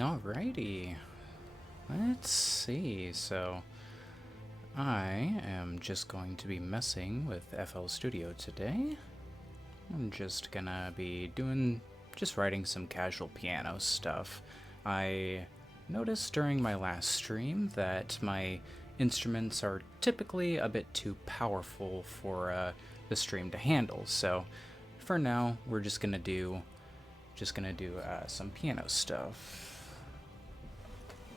Alrighty, let's see. So, I am just going to be messing with FL Studio today. I'm just gonna be just writing some casual piano stuff. I noticed during my last stream that my instruments are typically a bit too powerful for the stream to handle. So, for now, we're just gonna do some piano stuff.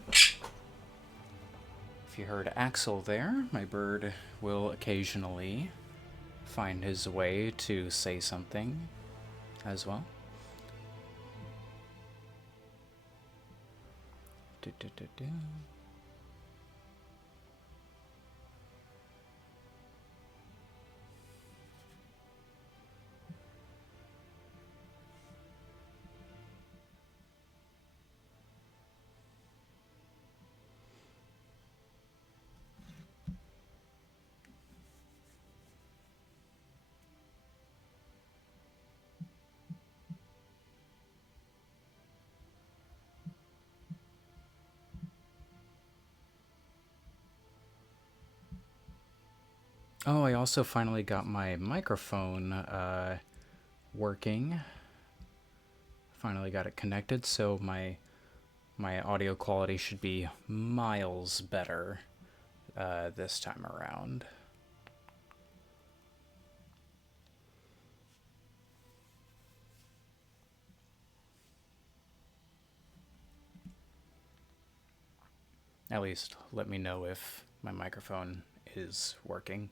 If you heard Axel there, my bird will occasionally find his way to say something as well. Do, do, do, do. Oh, I also finally got my microphone working. Finally got it connected, so my audio quality should be miles better this time around. At least let me know if my microphone is working.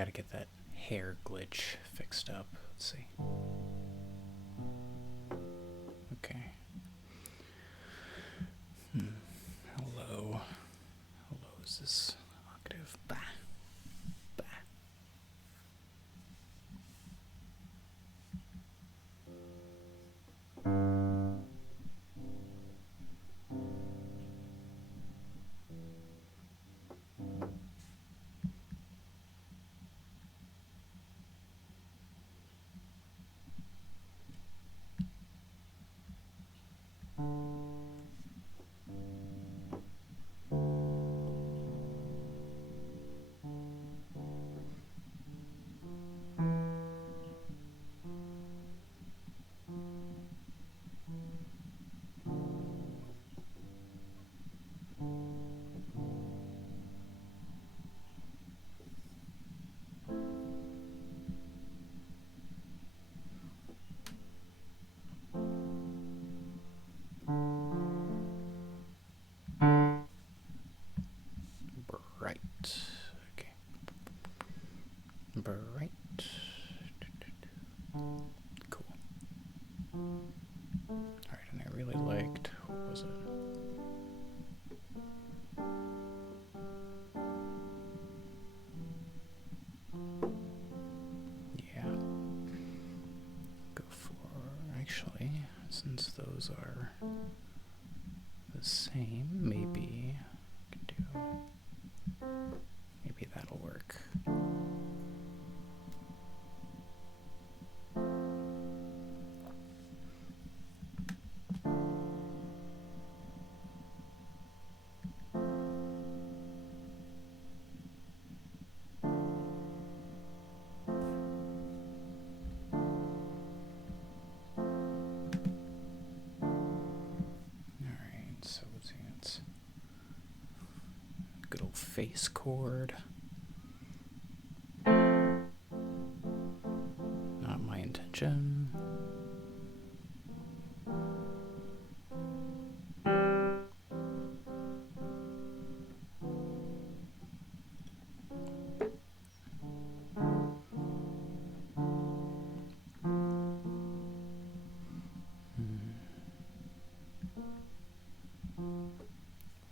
Gotta get that hair glitch fixed up. Let's see. Okay. Hello. Hello, is this octave? Bah. Bah. Bright. Okay. Bright. Cool. Alright, and I really liked, what was it? Yeah. Go for, actually, since those are the same, maybe I could do, maybe that'll work. So let's see, it's good old face chord. Not my intention.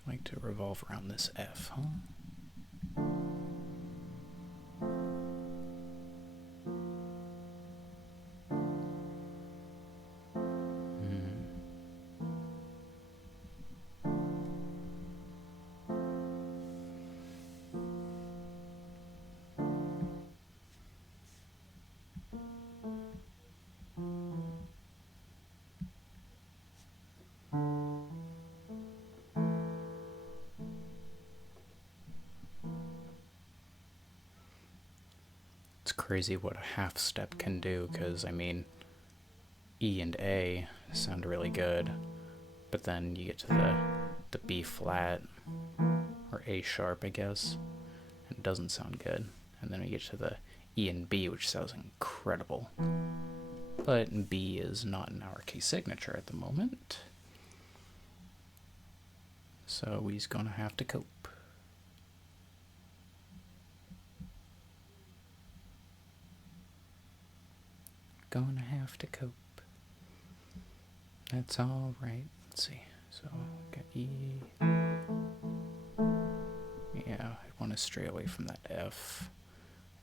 Like to revolve around this F, huh? It's crazy what a half step can do, because I mean, E and A sound really good, but then you get to the B flat, or A sharp, I guess, and it doesn't sound good. And then we get to the E and B, which sounds incredible. But B is not in our key signature at the moment, so we's gonna have to cope. Gonna have to cope. That's all right. Let's see. So got E. Yeah, I want to stray away from that F.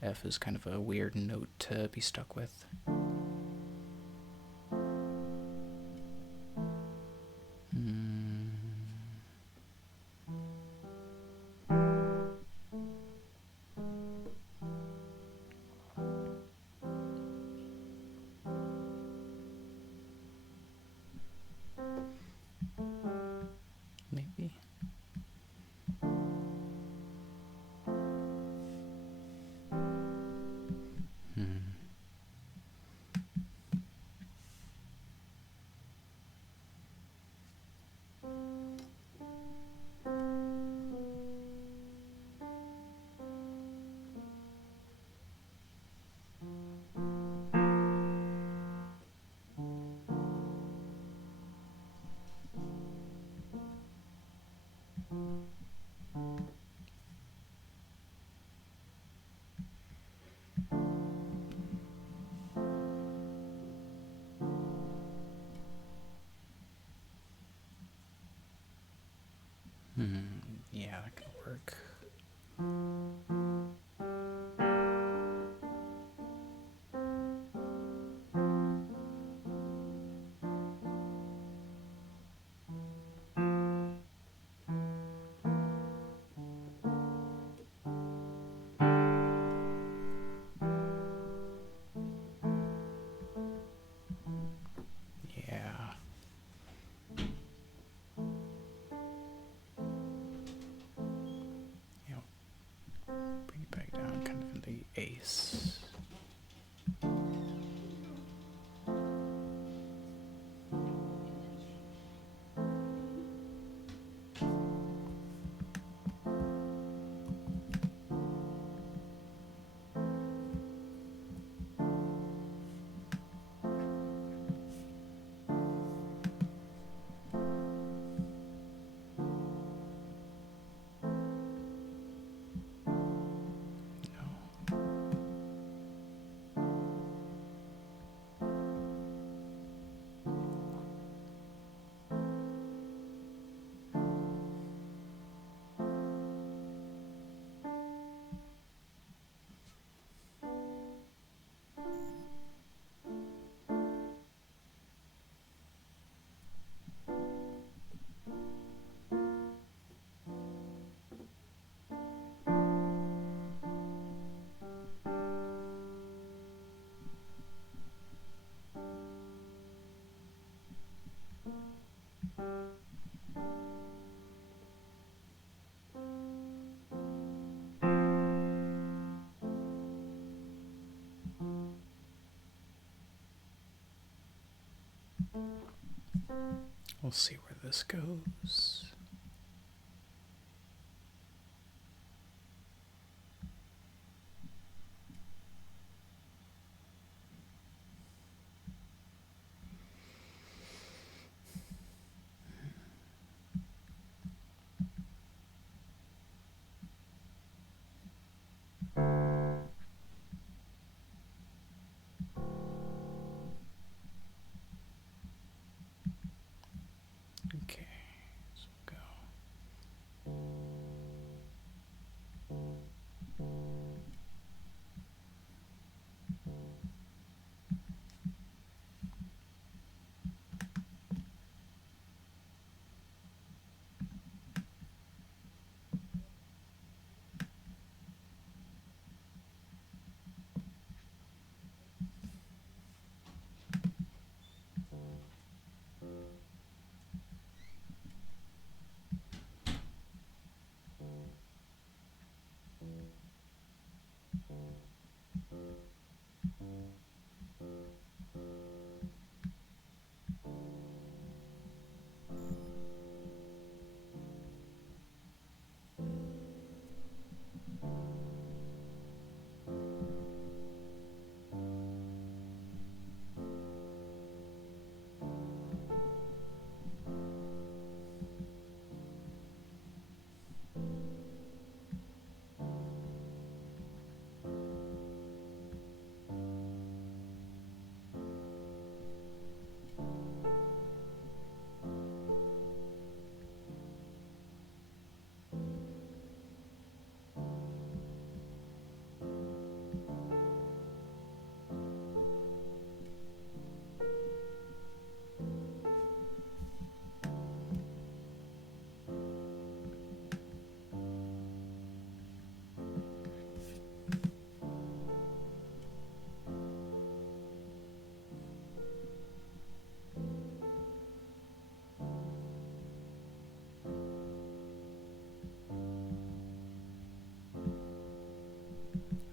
F is kind of a weird note to be stuck with. Maybe. ace. We'll see where this goes. Okay, so we'll go.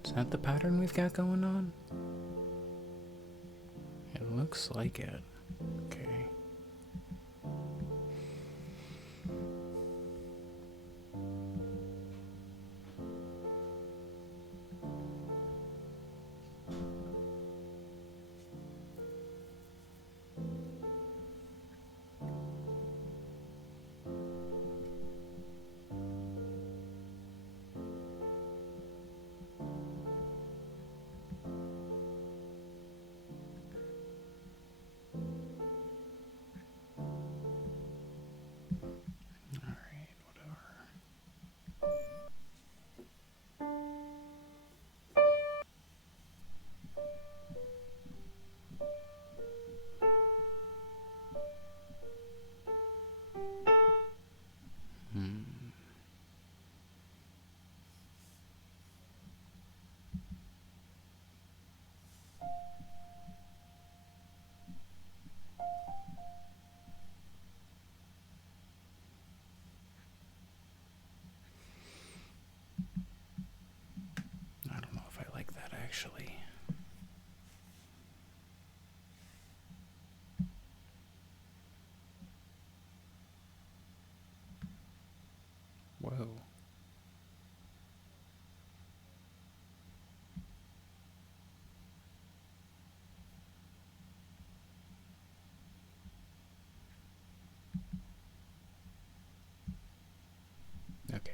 Is that the pattern we've got going on? It looks like it. Okay. actually. Whoa. Okay.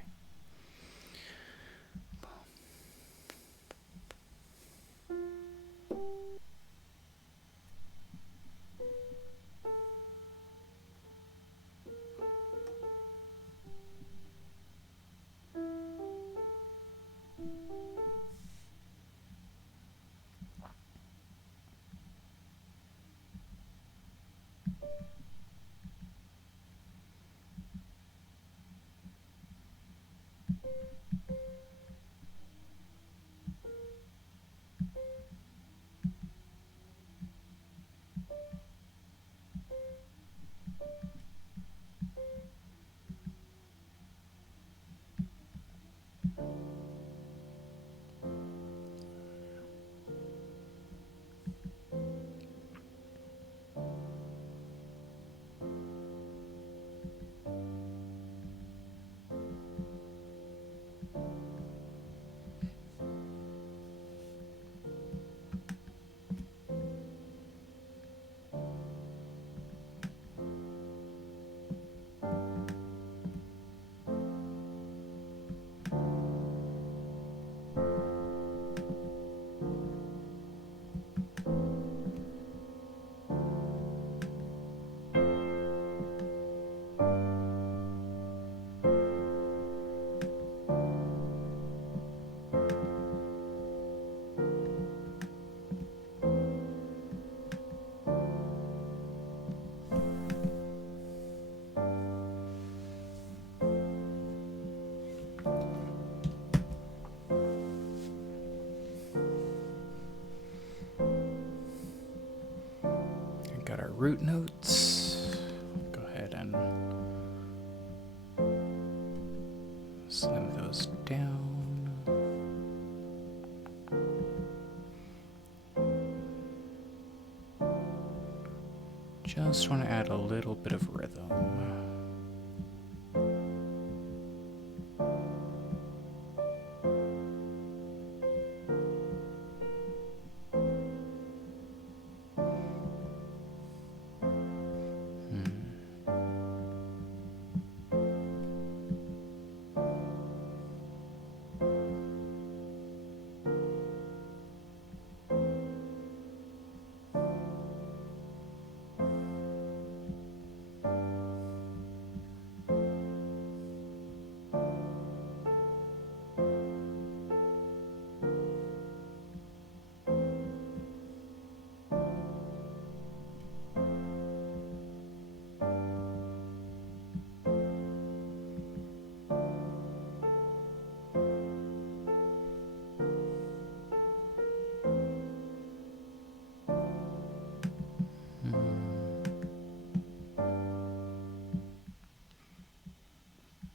Got our root notes. Go ahead and slim those down. Just want to add a little bit of rhythm.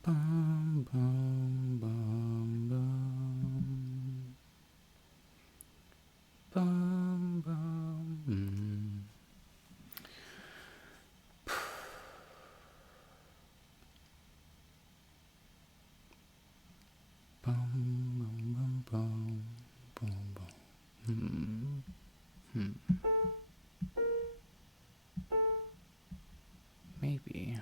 Bum, bum, bum, bum. Bum, bum. Bum, bum, bum, bum, bum, bum. Maybe.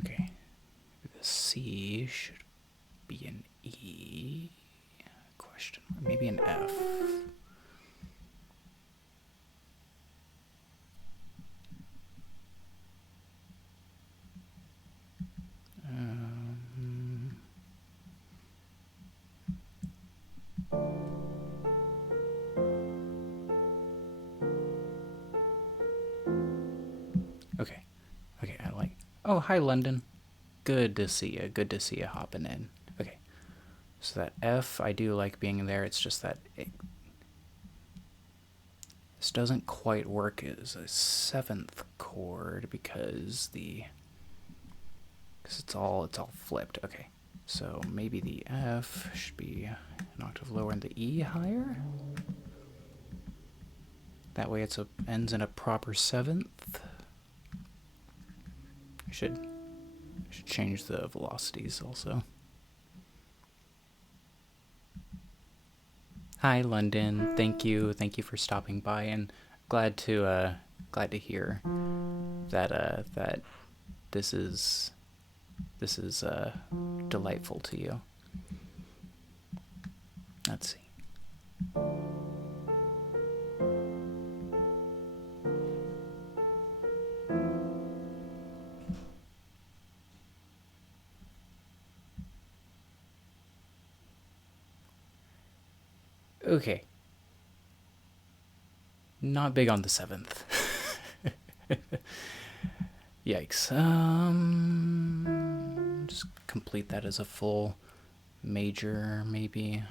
Okay. The C should be an E? Question mark. Maybe an F. Okay. Okay, I like. Oh, hi, London. Good to see you. Good to see you hopping in. Okay. So that F, I do like being there. It's just that This doesn't quite work as a 7th chord because it's all flipped. Okay, so maybe the F should be an octave lower and the E higher. That way it ends in a proper 7th. I should change the velocities also. Hi London, thank you for stopping by, and glad to hear that that this is delightful to you. Let's see. Okay. Not big on the 7th. Yikes. Just complete that as a full major, maybe.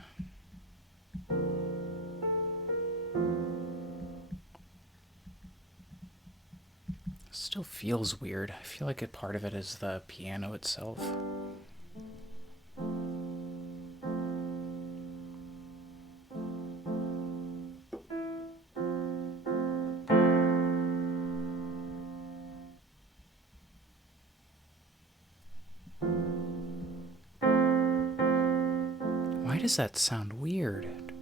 Still feels weird. I feel like a part of it is the piano itself. Why does that sound weird?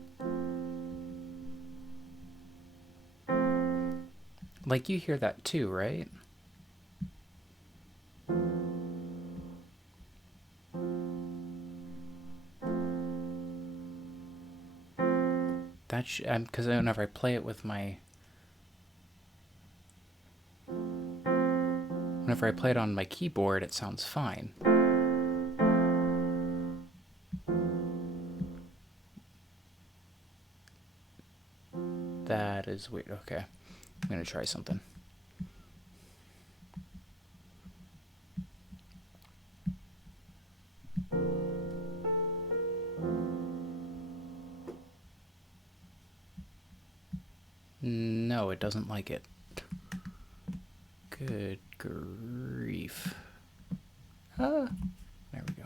Like, you hear that too, right? That's because whenever I play it with my... Whenever I play it on my keyboard, it sounds fine. That is weird. Okay. I'm gonna try something. No, it doesn't like it. Good grief. Ah, there we go.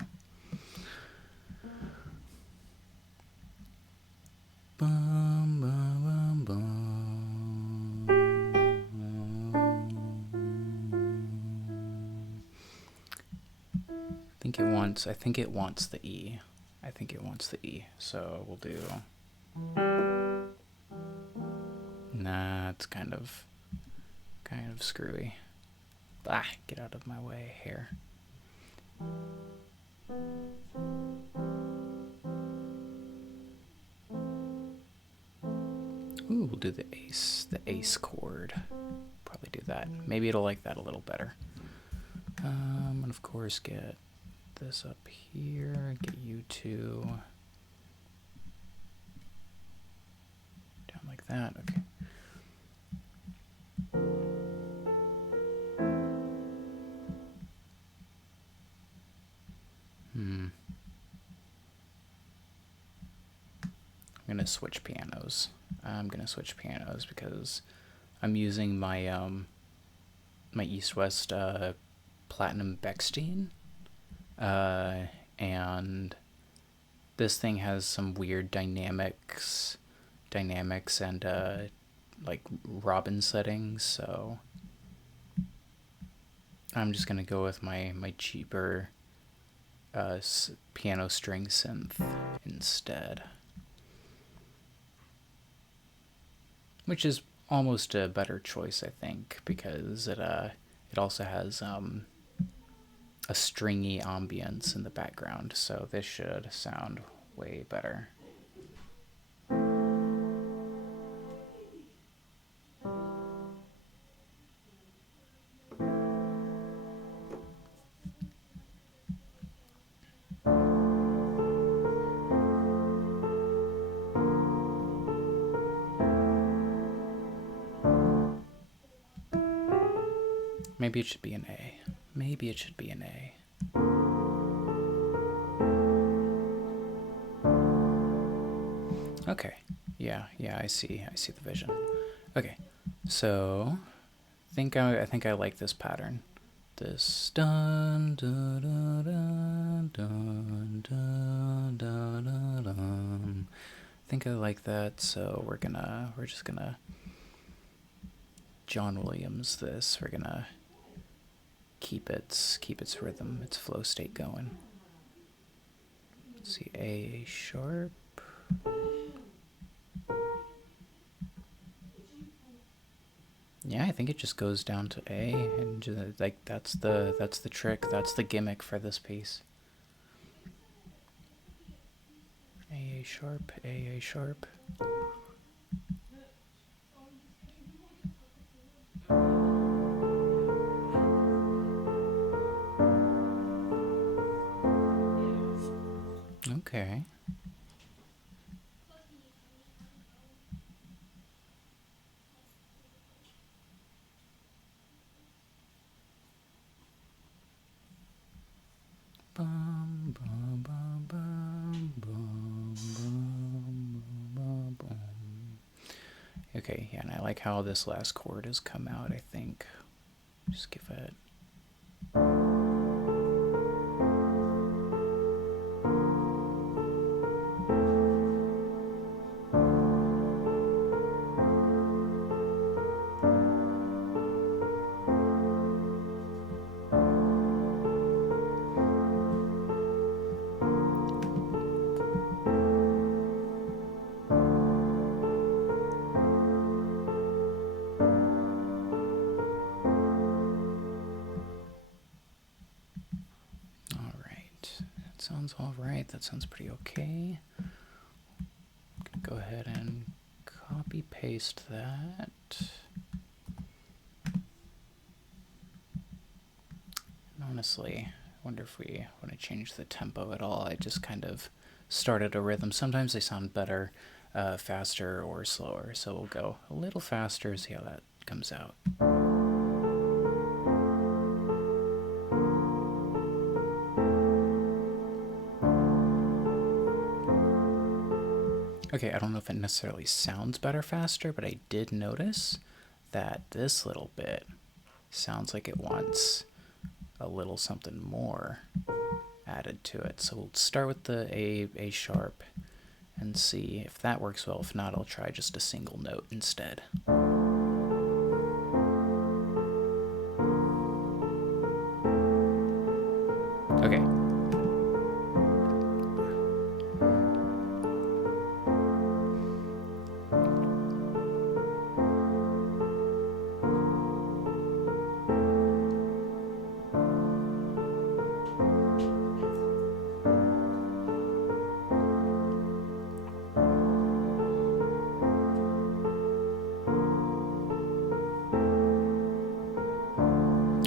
Bum, bum, bum, bum. I think it wants the E. So we'll do... Nah, it's kind of screwy. Ah, get out of my way, hair. Ooh, we'll do the ace chord. Probably do that. Maybe it'll like that a little better. And of course get this up here, get you two down like that. Okay. I'm gonna switch pianos. Because I'm using my my East-West Platinum Bechstein, and this thing has some weird dynamics and like Robin settings, so I'm just gonna go with my cheaper piano string synth instead, which is almost a better choice, I think, because it also has a stringy ambience in the background, so this should sound way better. Maybe it should be an A. Okay. Yeah, I see the vision. Okay, so I think I like this pattern. This dun dun dun dun dun dun dun dun. I think I like that, so we're just gonna John Williams this. We're gonna keep its rhythm, its flow state going. Let's see, A sharp. Yeah, I think it just goes down to A, and just, like that's the trick. That's the gimmick for this piece. A sharp, A sharp. Okay. Bum, bum, bum, bum, bum, bum, bum, bum. Okay, yeah, and I like how this last chord has come out, I think. Just give it. Sounds all right. That sounds pretty okay. I'm gonna go ahead and copy paste that. And honestly, I wonder if we want to change the tempo at all. I just kind of started a rhythm. Sometimes they sound better, faster or slower. So we'll go a little faster, see how that comes out. Okay, I don't know if it necessarily sounds better faster, but I did notice that this little bit sounds like it wants a little something more added to it. So we'll start with the A sharp and see if that works well. If not, I'll try just a single note instead. Okay.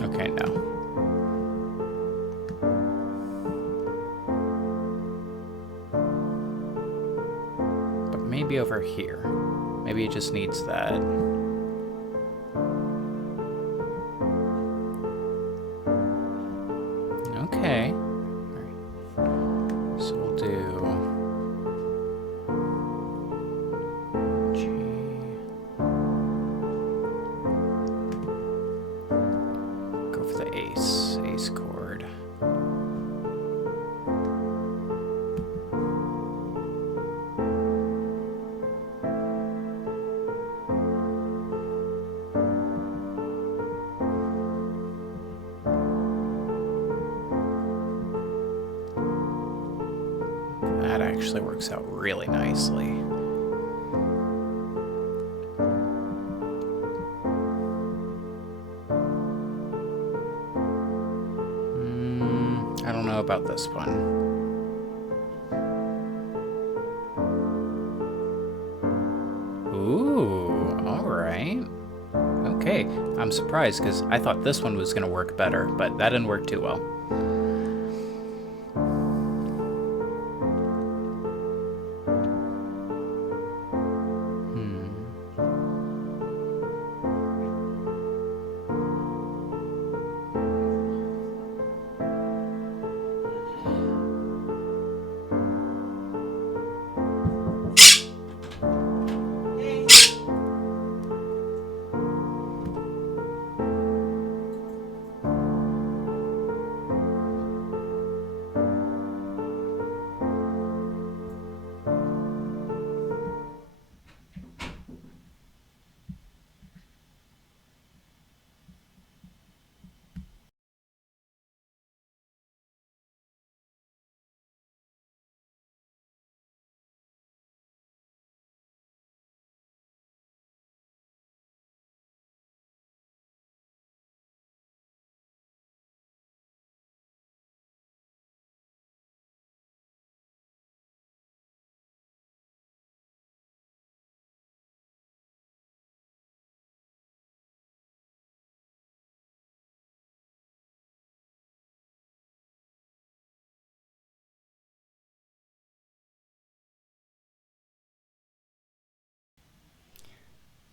Okay, now. But maybe over here. Maybe it just needs that. Okay. Alright. So we'll do G. Go for the ace chord. That actually works out really nicely. I don't know about this one. Ooh, alright. Okay, I'm surprised because I thought this one was going to work better, but that didn't work too well.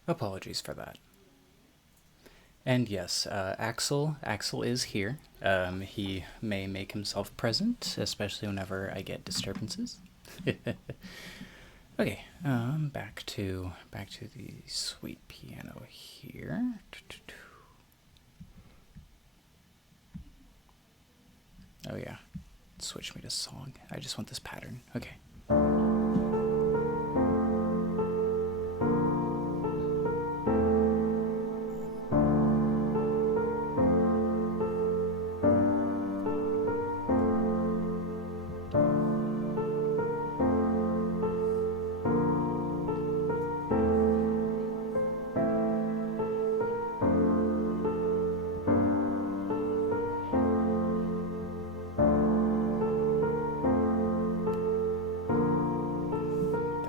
Apologies for that. And yes, Axel is here. He may make himself present, especially whenever I get disturbances. Okay, back to the sweet piano here. Oh yeah, switch me to song. I just want this pattern. Okay.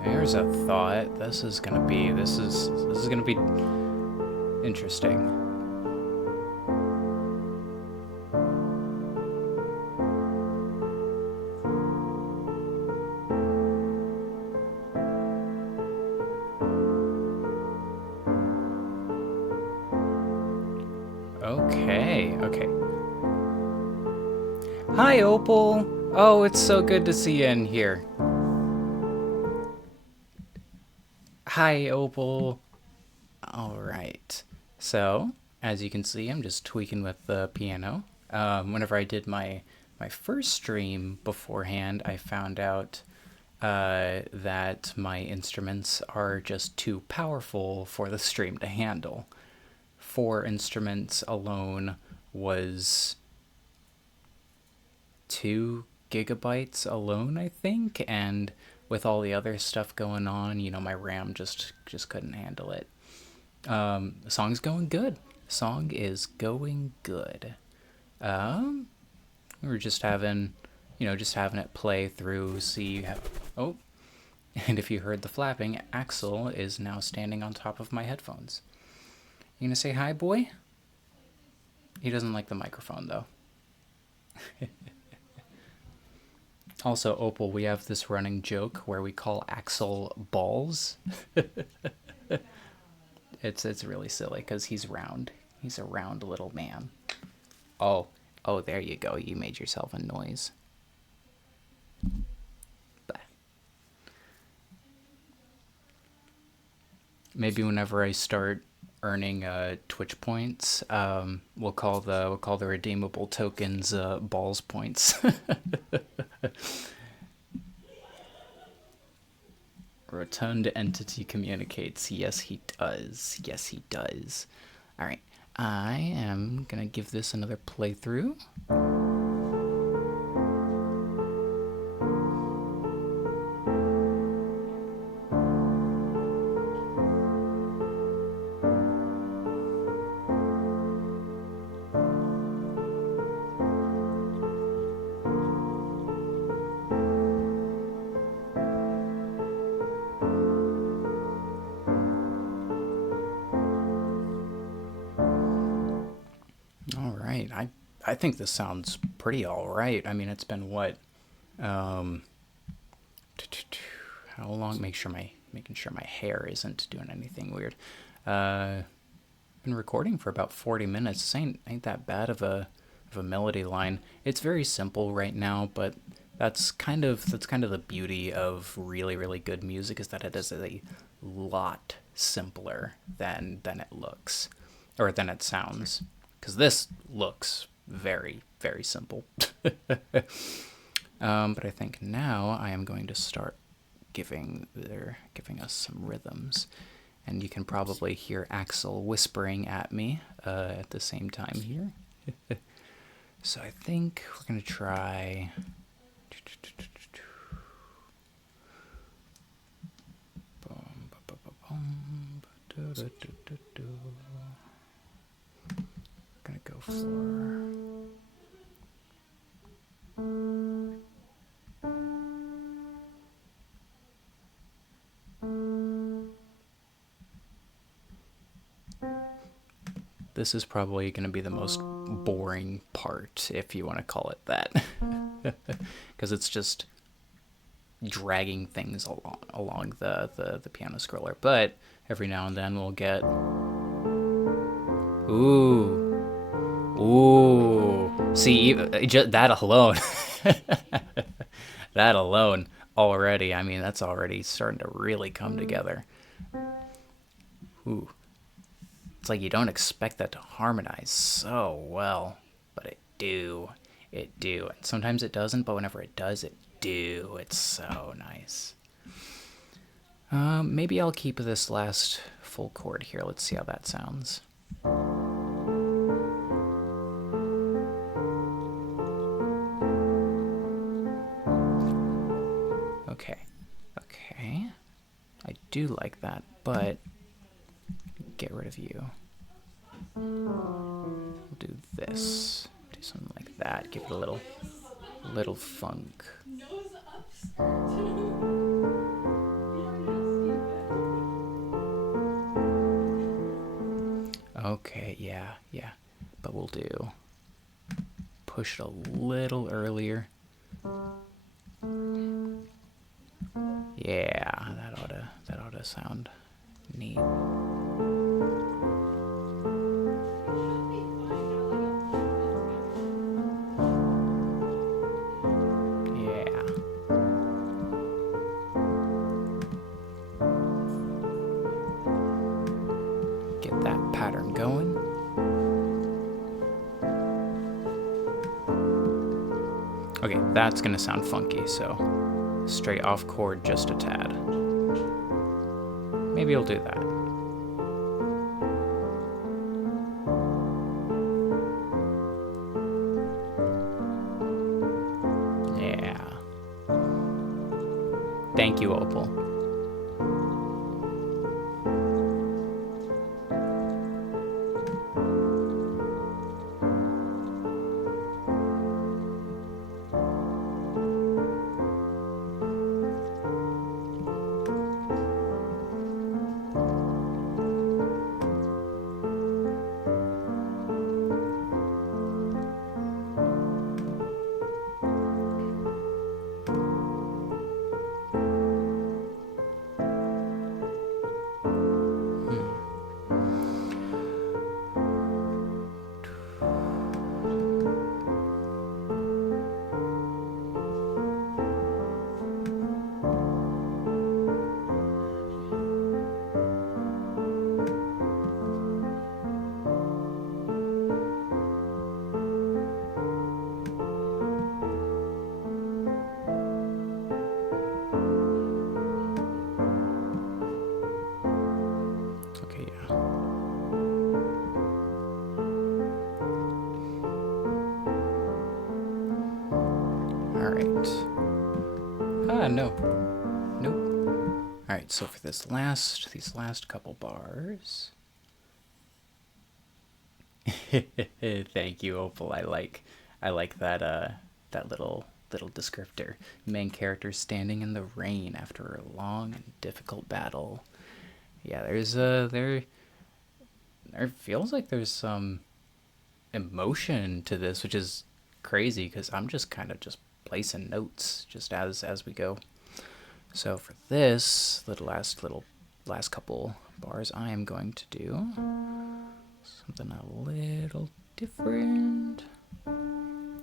There's a thought. This is gonna be interesting. Okay. Hi, Opal. Oh, it's so good to see you in here. Hi, Opal. All right. So, as you can see, I'm just tweaking with the piano. Whenever I did my first stream beforehand, I found out that my instruments are just too powerful for the stream to handle. 4 instruments alone was 2 gigabytes alone, I think, and with all the other stuff going on, you know, my RAM just couldn't handle it. The song's going good. Song is going good. We're just having, having it play through. See, oh, and if you heard the flapping, Axel is now standing on top of my headphones. You gonna say hi, boy? He doesn't like the microphone, though. Also, Opal, we have this running joke where we call Axel balls. It's really silly because he's round. He's a round little man. Oh, there you go. You made yourself a noise. Bah. Maybe whenever I start earning Twitch points, we'll call the redeemable tokens balls points. Rotund entity communicates. Yes, he does. Yes, he does. All right. I am going to give this another playthrough. I think this sounds pretty all right. I mean, it's been what, how long? Making sure my hair isn't doing anything weird. Been recording for about 40 minutes. This ain't that bad of a melody line. It's very simple right now, but that's kind of the beauty of really good music, is that it is a lot simpler than it looks, or than it sounds. Because this looks very simple. But I think now I am going to start giving us some rhythms, and you can probably hear Axel whispering at me at the same time here. So I think we're gonna try. Gonna go for. This is probably going to be the most boring part, if you want to call it that. Because it's just dragging things along the piano scroller. But every now and then we'll get, ooh, see, just that alone, that alone already. I mean, that's already starting to really come together. Ooh, it's like you don't expect that to harmonize so well, but it do. And sometimes it doesn't, but whenever it does, it do. It's so nice. Maybe I'll keep this last full chord here. Let's see how that sounds. Okay. Okay. I do like that, but get rid of you. We'll do this. Do something like that. Give it a little funk. Okay, yeah. But we'll do push it a little earlier. Yeah, that ought to sound neat. Get that pattern going. Okay, that's gonna sound funky, so straight off chord just a tad. Maybe I'll do that. Yeah. Thank you, Opal. No. Nope. Alright, so for these last couple bars. Thank you, Opal. I like that that little descriptor. Main character standing in the rain after a long and difficult battle. Yeah, there feels like there's some emotion to this, which is crazy because I'm just kind of just placing notes just as we go. So for this last couple bars, I am going to do something a little different. Now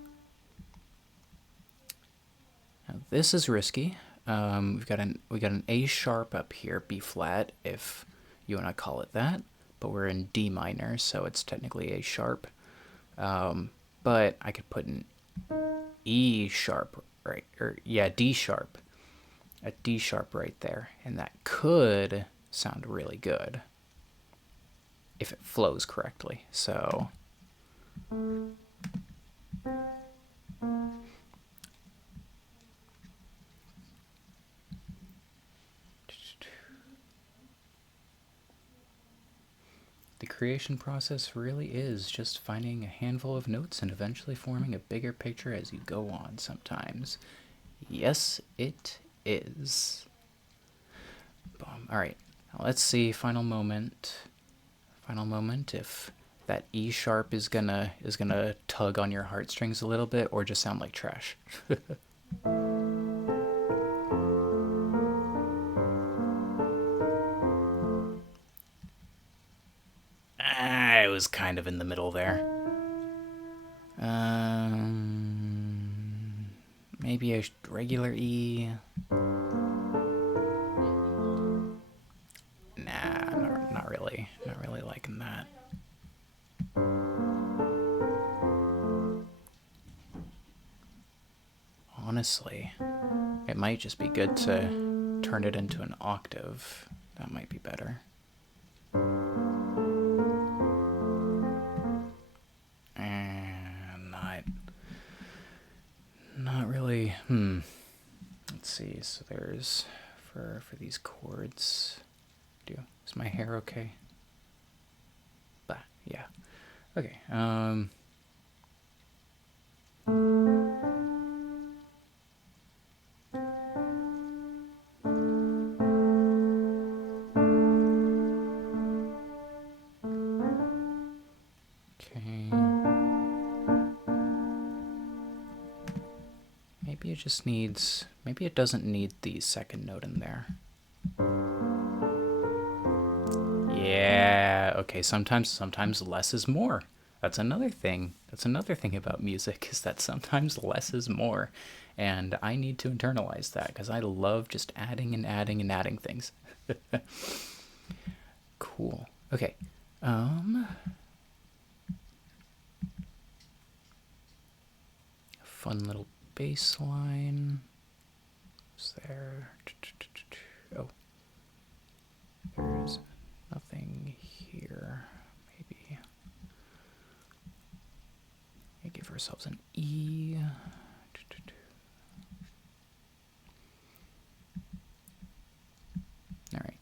this is risky. We got an A sharp up here, B flat, if you want to call it that, but we're in D minor, so it's technically A sharp. But I could put an E sharp, right? Or yeah, D sharp. A D sharp right there, and that could sound really good if it flows correctly. So the creation process really is just finding a handful of notes and eventually forming a bigger picture as you go on sometimes. Yes, it is. Boom. All right, now let's see. Final moment. If that E sharp is gonna tug on your heartstrings a little bit, or just sound like trash. kind of in the middle there. Maybe a regular E. Nah, not really. Not really liking that. Honestly, it might just be good to turn it into an octave. That might be better. And not really. Let's see. So there's for these chords. Is my hair okay? Bah, yeah. Okay. Okay. Maybe it just needs. Maybe it doesn't need the second note in there. Yeah, okay, sometimes less is more. That's another thing. That's another thing about music, is that sometimes less is more. And I need to internalize that, because I love just adding and adding and adding things. Cool. Okay. Fun little bass line. Is there? Oh. There's nothing here. Maybe give ourselves an E. All right.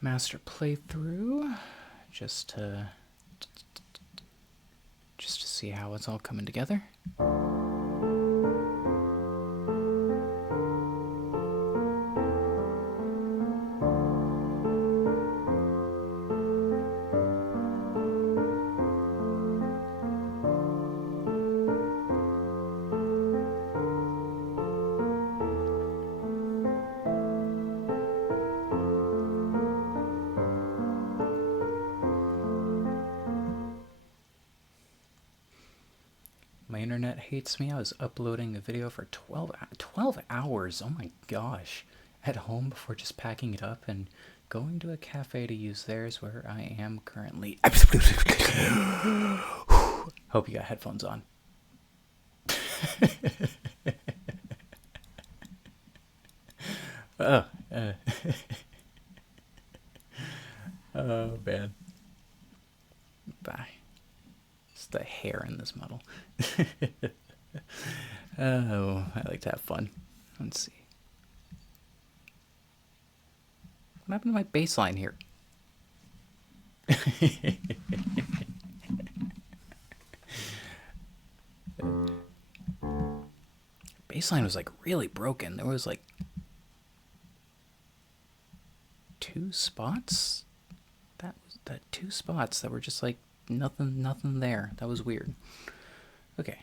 Master playthrough, just to see how it's all coming together. My internet hates me. I was uploading a video for 12 hours. Oh my gosh. At home before just packing it up and going to a cafe to use theirs, where I am currently. Hope you got headphones on. Oh, oh man. Bye. It's the hair in this model. Oh, I like to have fun. Let's see. What happened to my bass line here? Baseline was like really broken. There was like 2 spots. That 2 spots that were just like nothing there. That was weird. Okay.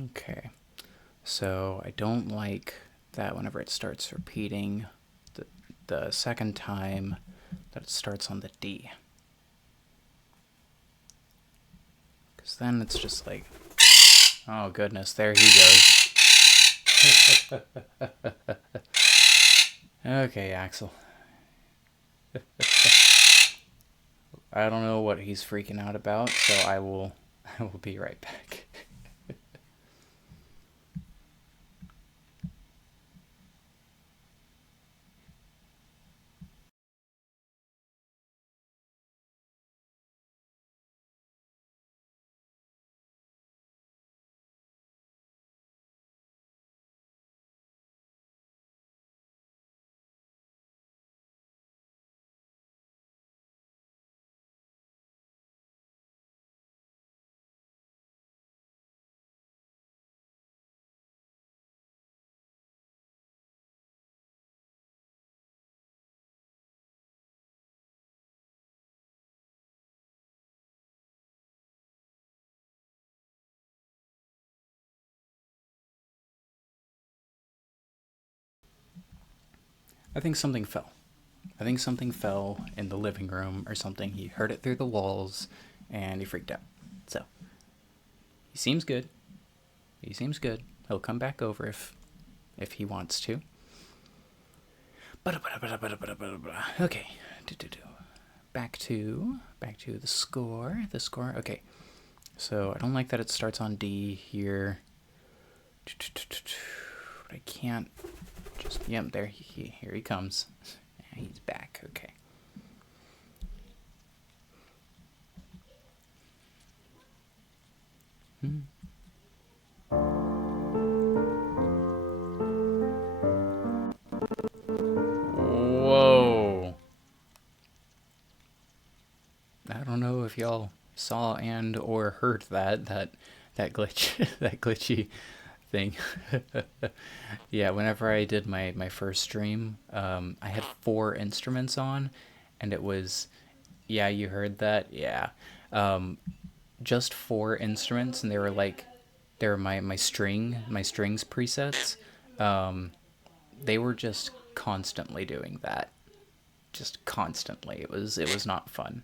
Okay. So I don't like that whenever it starts repeating the second time that it starts on the D. Because then it's just like, oh goodness, there he goes. Okay, Axel. I don't know what he's freaking out about, so I will be right back. I think something fell. I think something fell in the living room or something. He heard it through the walls and he freaked out. So, he seems good. He seems good. He'll come back over if he wants to. Okay. Back to the score. The score. Okay. So, I don't like that it starts on D here. But I can't just... Yep, there. Here he comes. He's back. Okay. Whoa. I don't know if y'all saw and or heard that glitch that glitchy thing. Yeah, whenever I did my first stream, I had 4 instruments on, and it was, yeah, you heard that, yeah, just 4 instruments, and they were my strings presets. They were just constantly doing that, just constantly. It was not fun.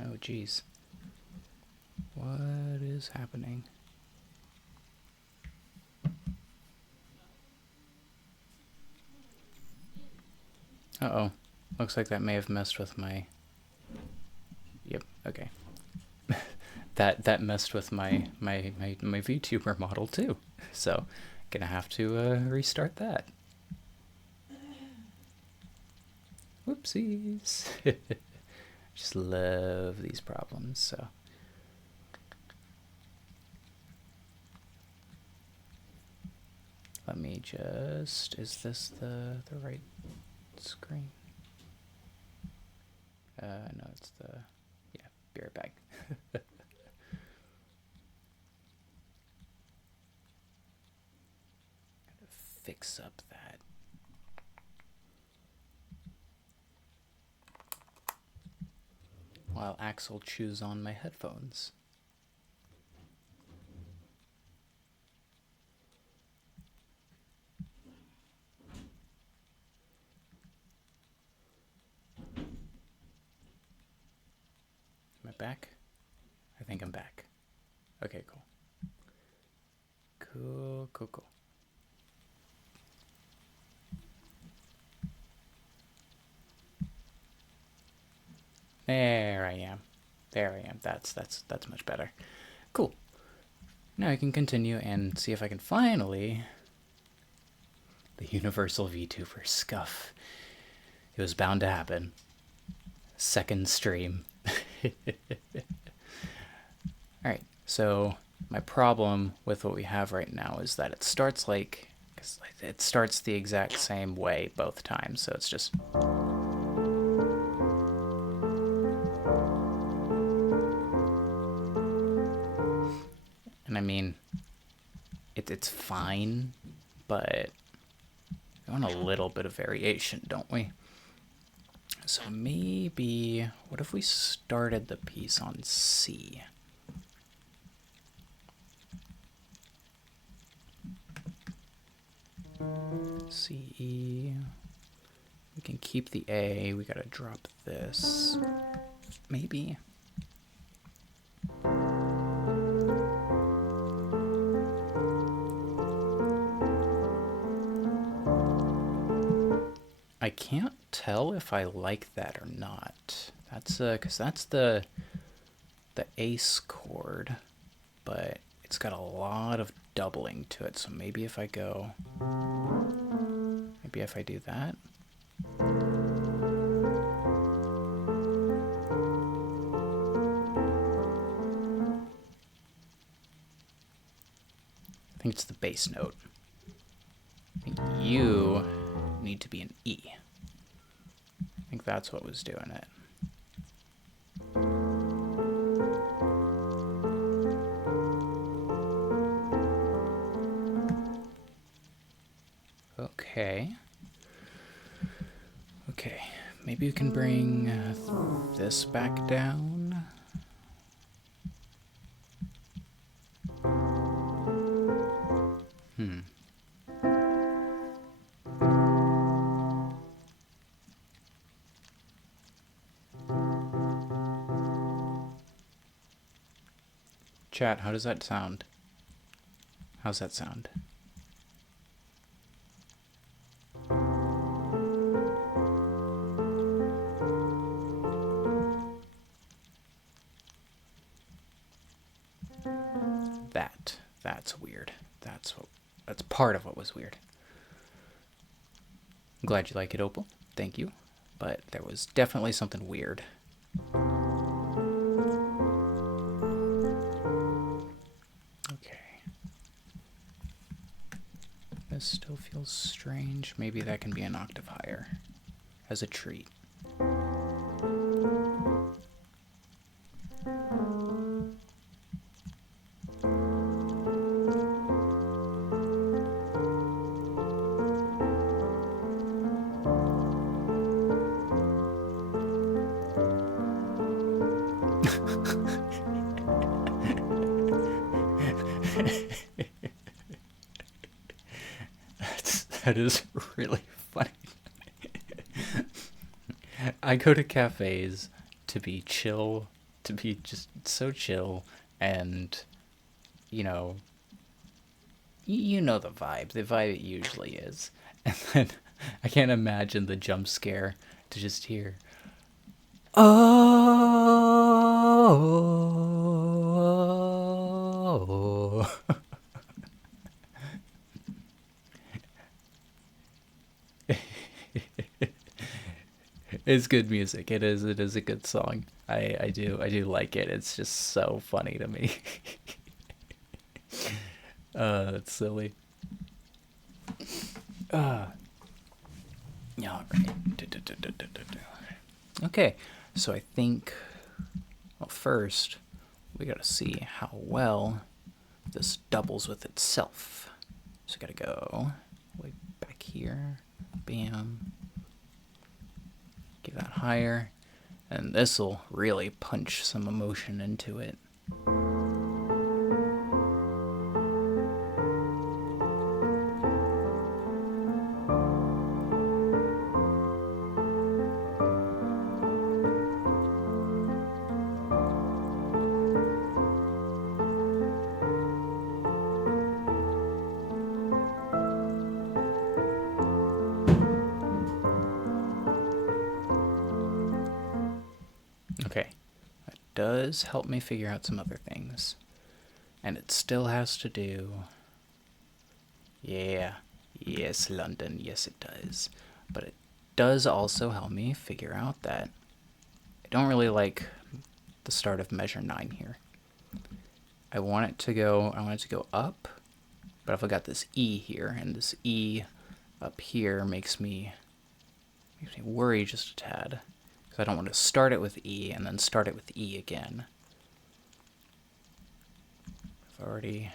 Oh, geez. What is happening? Uh-oh. Looks like that may have messed with my... Yep, okay. that messed with my VTuber model too. So, gonna have to restart that. Whoopsies. Just love these problems, so... Let me just... Is this the right screen? No, it's the... Yeah, be right back. Fix up that. While Axel chews on my headphones. Am I back? I think I'm back. Okay, cool. Cool. There I am. That's much better. Cool. Now I can continue and see if I can finally... The universal VTuber scuff. It was bound to happen. Second stream. Alright, so my problem with what we have right now is that it starts it starts the exact same way both times, so it's just... And I mean, it's fine, but we want a little bit of variation, don't we? So maybe, what if we started the piece on C? C, E. We can keep the A. We gotta drop this. Maybe. I can't tell if I like that or not. That's because that's the ace chord, but it's got a lot of doubling to it. So maybe if I do that. I think it's the bass note. I think you need to be an E. I think that's what was doing it. Okay. Okay, maybe we can bring this back down. Chat, how does that sound? How's that sound? That's weird. That's part of what was weird. I'm glad you like it, Opal. Thank you. But there was definitely something weird. Okay. This still feels strange. Maybe that can be an octave higher as a treat. That is really funny. I go to cafes to be chill, to be just so chill, and you know the vibe. The vibe it usually is. And then I can't imagine the jump scare to just hear, oh. It's good music. It is a good song. I do like it. It's just so funny to me. That's silly. All right. Okay, so I think, well, first we gotta see how well this doubles with itself. So I gotta go way back here. Bam. Give that higher, and this'll really punch some emotion into it. Okay, that does help me figure out some other things. And it still has to do... Yeah, yes, London, yes it does. But it does also help me figure out that I don't really like the start of measure 9 here. I want it to go up, but if I got this E here, and this E up here makes me worry just a tad. I don't want to start it with E and then start it with E again. I've already...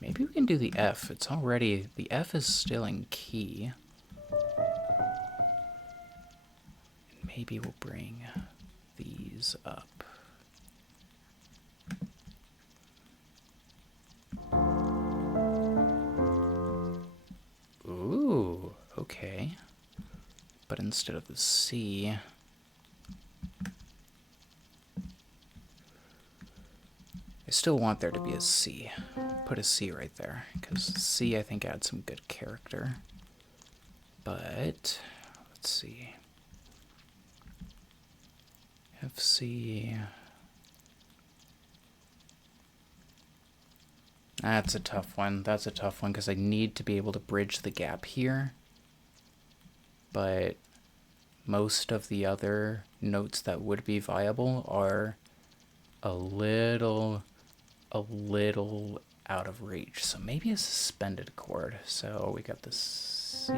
maybe we can do the F. It's already... the F is still in key. Maybe we'll bring these up. Ooh, okay. But instead of the C, I still want there to be a C. Put a C right there, because C I think adds some good character. But, let's see. FC. That's a tough one. That's a tough one, because I need to be able to bridge the gap here. But most of the other notes that would be viable are a little out of reach. So maybe a suspended chord. So we got the C,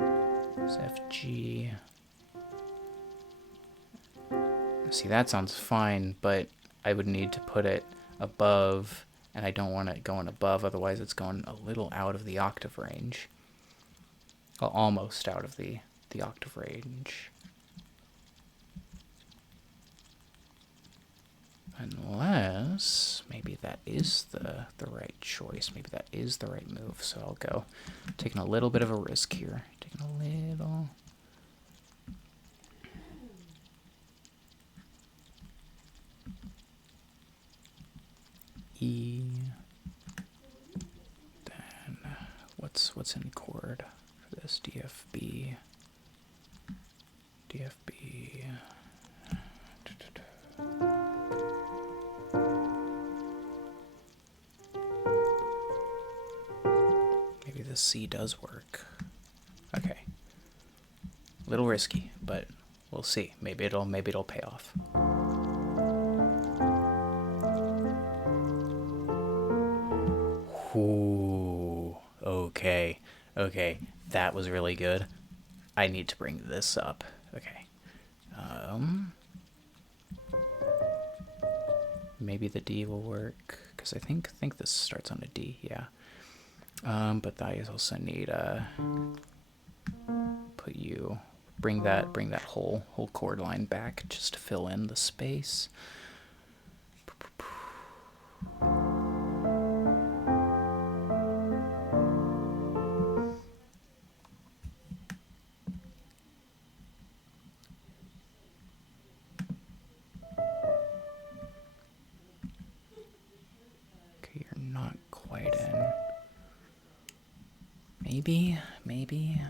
F, G, See, that sounds fine, but I would need to put it above, and I don't want it going above, otherwise it's going a little out of the octave range. Well, almost out of the octave range. Unless, maybe that is the right choice. Maybe that is the right move, so I'll go. Taking a little bit of a risk here. Taking a little... E. Then what's in chord for this? DFB. DFB. Maybe the C does work. Okay. A little risky, but we'll see. Maybe it'll pay off. Ooh, okay, that was really good. I need to bring this up. Okay, maybe the D will work because I think this starts on a D. Yeah, but I also need bring that whole chord line back just to fill in the space. Maybe.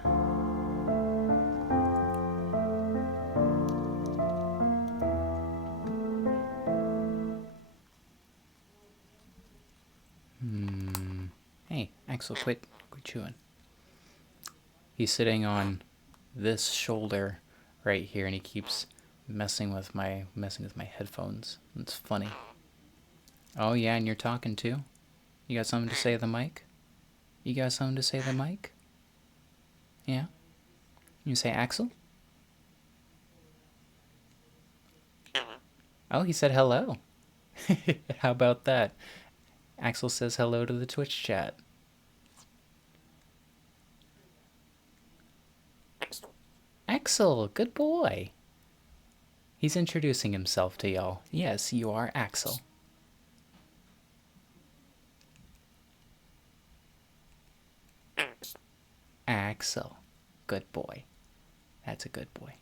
Hey, Axel, quit chewing. He's sitting on this shoulder right here, and he keeps messing with my headphones. It's funny. Oh yeah, and you're talking too? You got something to say to the mic? You got something to say to the mic? Yeah? You say Axel? Oh, he said hello. How about that? Axel says hello to the Twitch chat. Axel, good boy. He's introducing himself to y'all. Yes, you are Axel. Axel. Good boy. That's a good boy.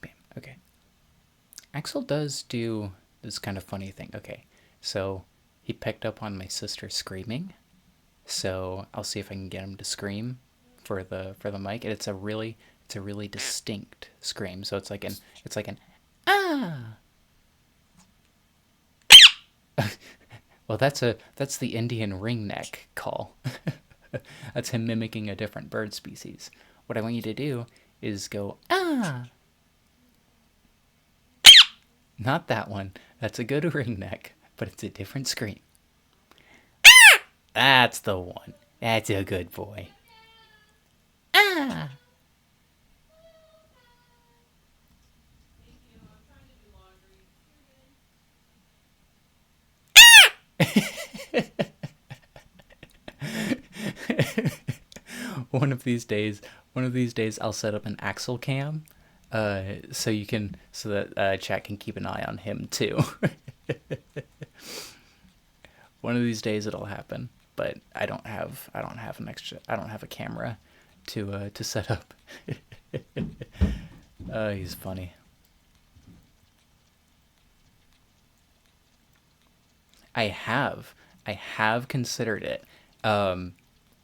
Bam. Okay. Axel does do this kind of funny thing. Okay, so he picked up on my sister screaming, so I'll see if I can get him to scream for the mic. And it's a really distinct scream. So it's like an ah. Well, that's the Indian ringneck call. That's him mimicking a different bird species. What I want you to do is go ah. Not that one. That's a good ringneck, but it's a different scream. Ah! That's the one. That's a good boy. Ah. One of these days I'll set up an Axel cam, so that chat can keep an eye on him too. One of these days it'll happen, but I don't have a camera to set up. He's funny. I have considered it, and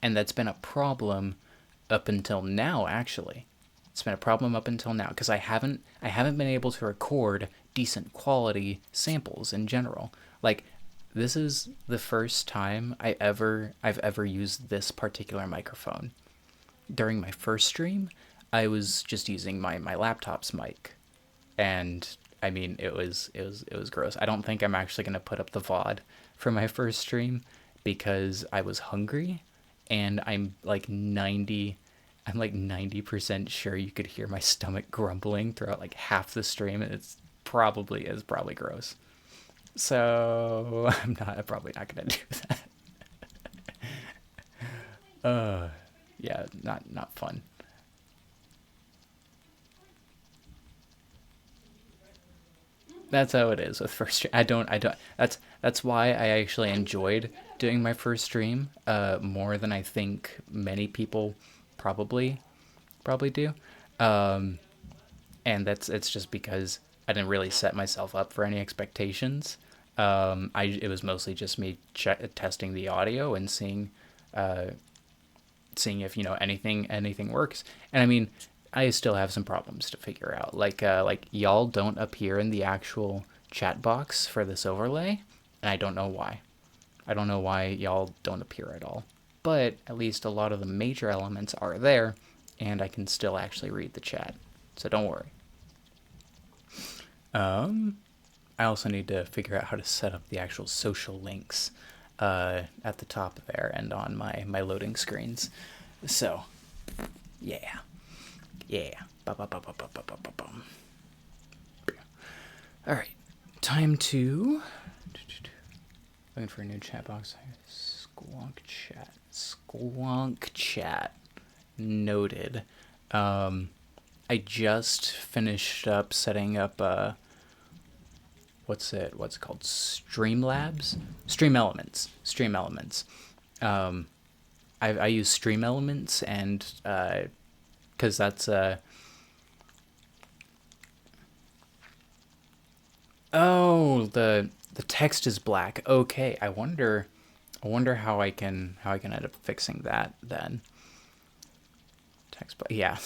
that's been a problem up until now. Actually, it's been a problem up until now because I haven't been able to record decent quality samples in general. Like, this is the first time I've ever used this particular microphone. During my first stream, I was just using my laptop's mic, and I mean, it was gross. I don't think I'm actually gonna put up the VOD for my first stream because I was hungry, and I'm like 90% sure you could hear my stomach grumbling throughout like half the stream, and it's probably gross. So I'm probably not gonna do that. Yeah, not fun. That's how it is with first stream. I don't. That's why I actually enjoyed doing my first stream more than I think many people probably probably do. Um, and it's just because I didn't really set myself up for any expectations. It was mostly just me testing the audio and seeing if anything works. And I mean, I still have some problems to figure out. Like y'all don't appear in the actual chat box for this overlay, and I don't know why. I don't know why y'all don't appear at all. But at least a lot of the major elements are there, and I can still actually read the chat. So don't worry. I also need to figure out how to set up the actual social links at the top there and on my loading screens. So, yeah. Yeah. Alright. Time to... Looking for a new chat box. Squonk chat. Squonk chat. Noted. I just finished up setting up what's it called, Streamlabs, Stream Elements. I use Stream Elements, and because that's oh, the text is black. Okay, I wonder how I can end up fixing that then. Text, yeah.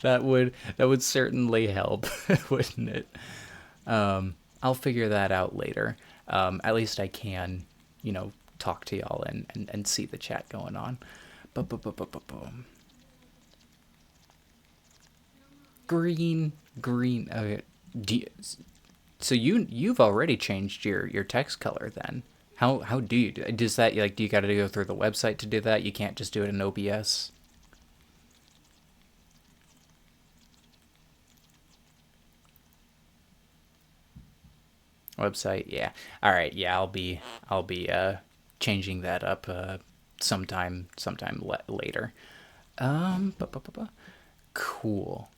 that would certainly help, wouldn't it? I'll figure that out later. At least I can, talk to y'all and see the chat going on. Green. Okay. So you've already changed your text color then. How do you do it? Does that, like, do you got to go through the website to do that? You can't just do it in OBS? Website, yeah. All right, yeah. I'll be changing that up sometime later. Cool,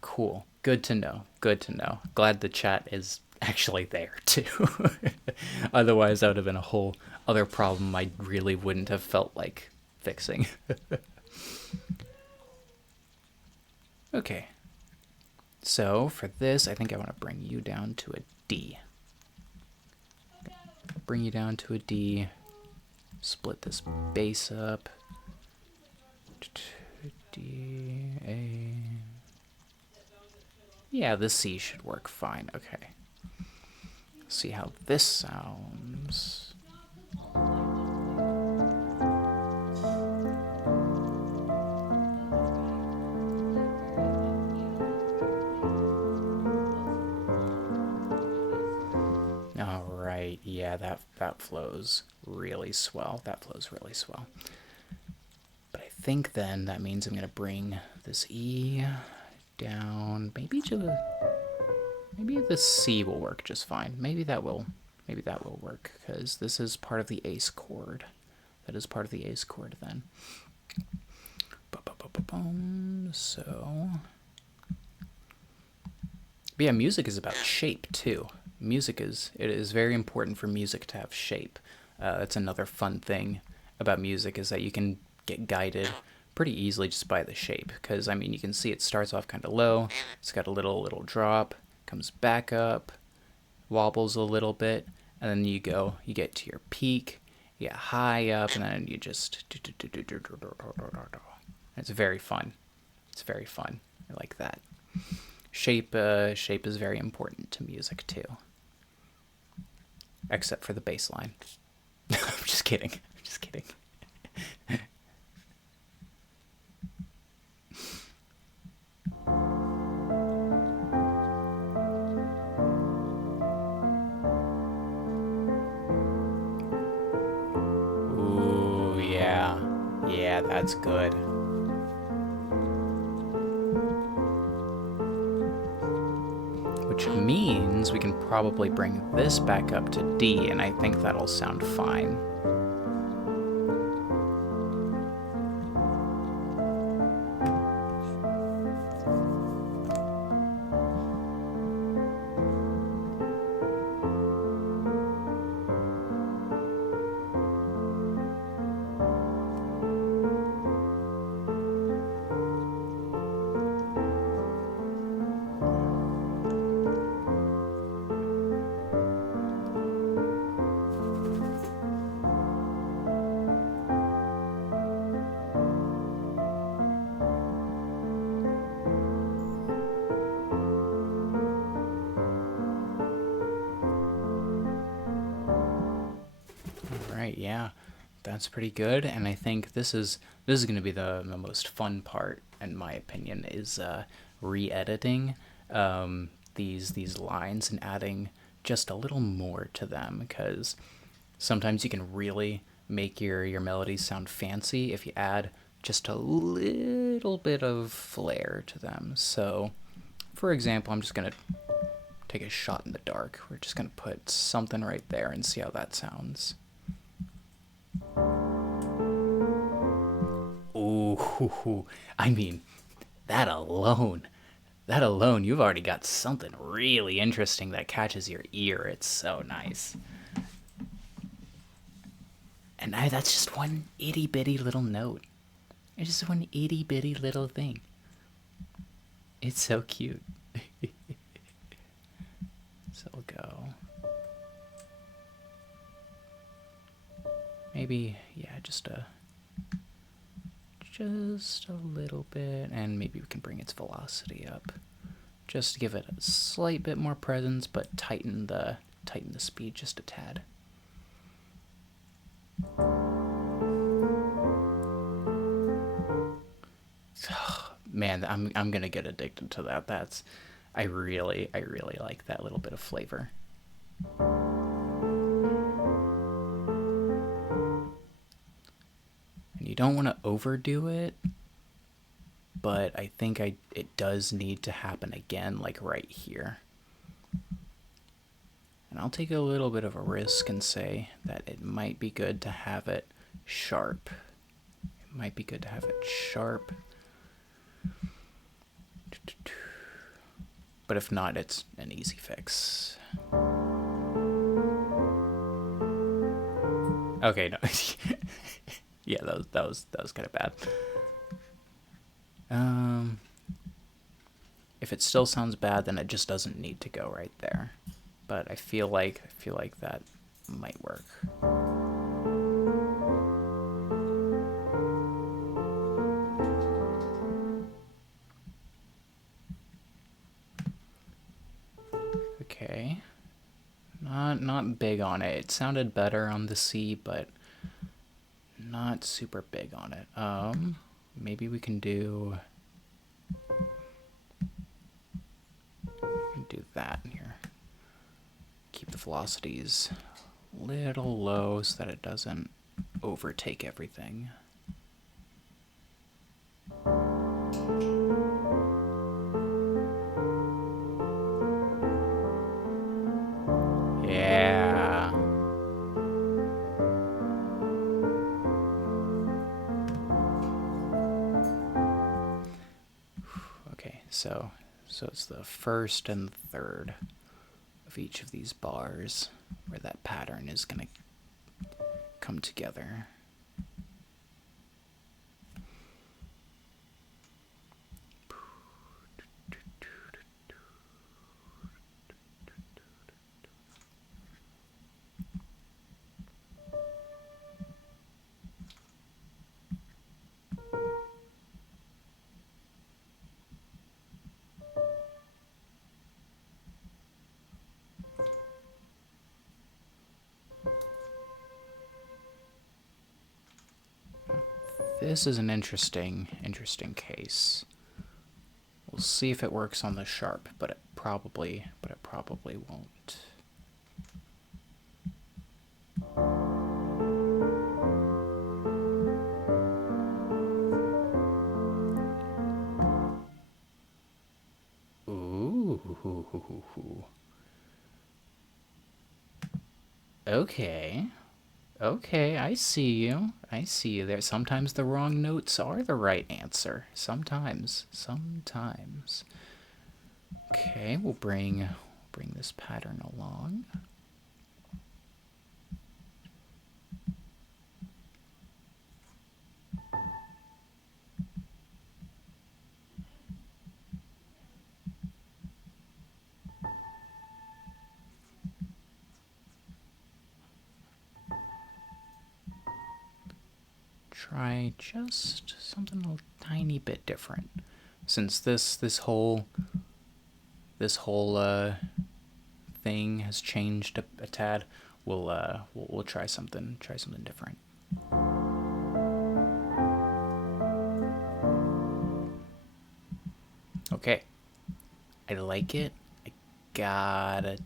cool. Good to know. Good to know. Glad the chat is actually there too. Otherwise, that would have been a whole other problem I really wouldn't have felt like fixing. Okay. So for this, I think I want to bring you down to a D. Bring you down to a D. Split this bass up. D, A. Yeah, the C should work fine. Okay. See how this sounds. All right. Yeah, that flows really swell. That flows really swell. But I think then that means I'm gonna bring this E down, maybe the C will work just fine. Maybe that will work, because this is part of the ace chord. That is part of the ace chord then. So, but yeah, music is about shape too. It is very important for music to have shape. That's another fun thing about music, is that you can get guided pretty easily just by the shape. Because I mean, you can see it starts off kind of low. It's got a little drop, comes back up, wobbles a little bit, and then you get to your peak, you get high up, and then you just. It's very fun. It's very fun. I like that. Shape is very important to music too. Except for the bass line. I'm just kidding. I'm just kidding. That's good. Which means we can probably bring this back up to D, and I think that'll sound fine. Right, yeah, that's pretty good, and I think this is going to be the most fun part, in my opinion, is re-editing these lines and adding just a little more to them, because sometimes you can really make your melodies sound fancy if you add just a little bit of flair to them. So, for example, I'm just gonna take a shot in the dark. We're just gonna put something right there and see how that sounds. Ooh, I mean, that alone, you've already got something really interesting that catches your ear. It's so nice. And now that's just one itty bitty little note. It's just one itty bitty little thing. It's so cute. So we'll go. Maybe, yeah, just a little bit, and maybe we can bring its velocity up. Just to give it a slight bit more presence, but tighten the speed just a tad. Man, I'm gonna get addicted to that. I really like that little bit of flavor. And you don't want to overdo it, but I think it does need to happen again, like right here. And I'll take a little bit of a risk and say that it might be good to have it sharp. It might be good to have it sharp. But if not, it's an easy fix. Okay, no. Yeah, that was kind of bad. If it still sounds bad, then it just doesn't need to go right there. But I feel like that might work. Okay. Not big on it. It sounded better on the C, but not super big on it. Maybe we can do that here. Keep the velocities a little low so that it doesn't overtake everything. Yeah. Okay, so it's the first and third of each of these bars where that pattern is going to come together. This is an interesting case. We'll see if it works on the sharp, but it probably won't. Ooh. Okay. Okay, I see you. I see you there. Sometimes the wrong notes are the right answer. Sometimes. Sometimes. Okay, we'll bring this pattern along. Try just something a tiny bit different. Since this whole thing has changed a tad, we'll try something different. Okay, I like it. I gotta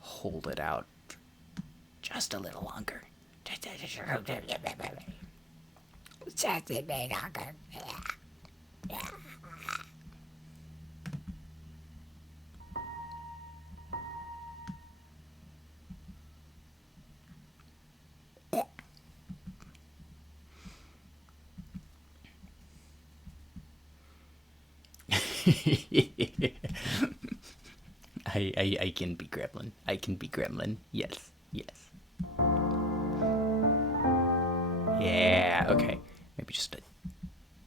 hold it out just a little longer. Just a bit longer. I can be gremlin. I can be gremlin. Yes. Yeah, okay. Maybe just a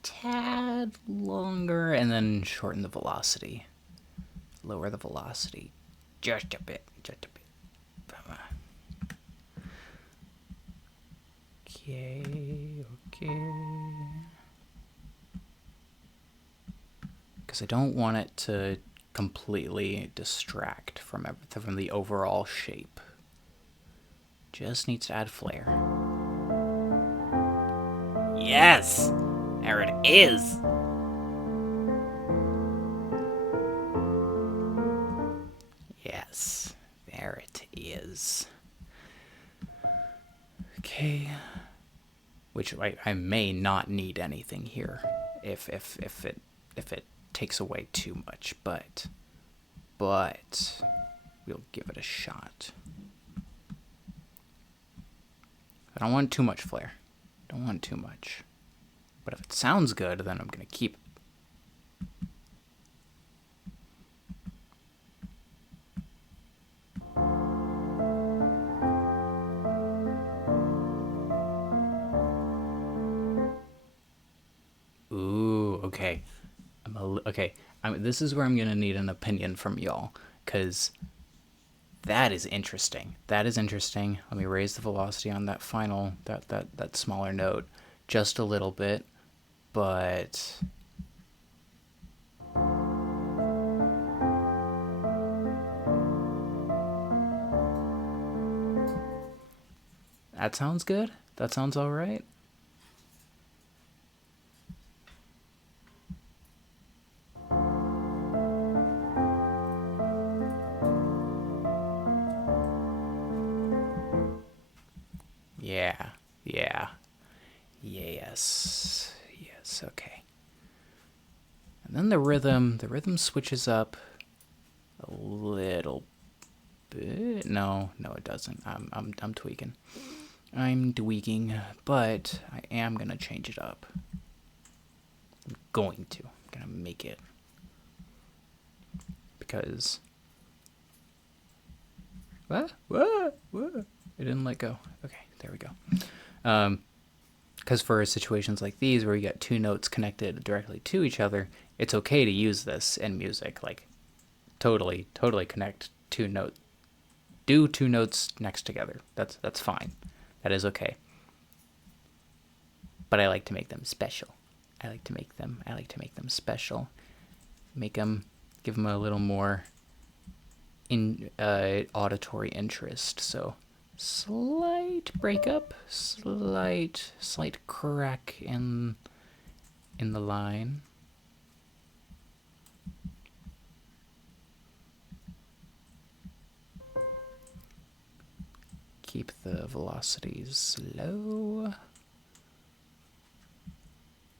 tad longer and then shorten the velocity. Lower the velocity just a bit. Okay. Because I don't want it to completely distract from the overall shape. Just needs to add flair. Yes! There it is! Yes, there it is. Okay. Which I may not need anything here if it takes away too much, but we'll give it a shot. I don't want too much flair. Don't want too much. But if it sounds good, then I'm gonna keep it. Ooh, okay. This is where I'm gonna need an opinion from y'all, cause that is interesting. That is interesting. Let me raise the velocity on that final that smaller note just a little bit, but that sounds good. That sounds all right. Yeah. Yes, okay. And then the rhythm switches up a little bit. No, it doesn't. I'm tweaking. I'm tweaking, but I am gonna change it up. I'm gonna make it. Because what? It didn't let go. Okay, there we go. Because for situations like these where you got two notes connected directly to each other, it's okay to use this in music. Like, totally connect two notes. Do two notes next together. That's fine. That is okay. But I like to make them special. I like to make them special. Give them a little more auditory interest. So slight breakup, slight crack in the line. Keep the velocities low.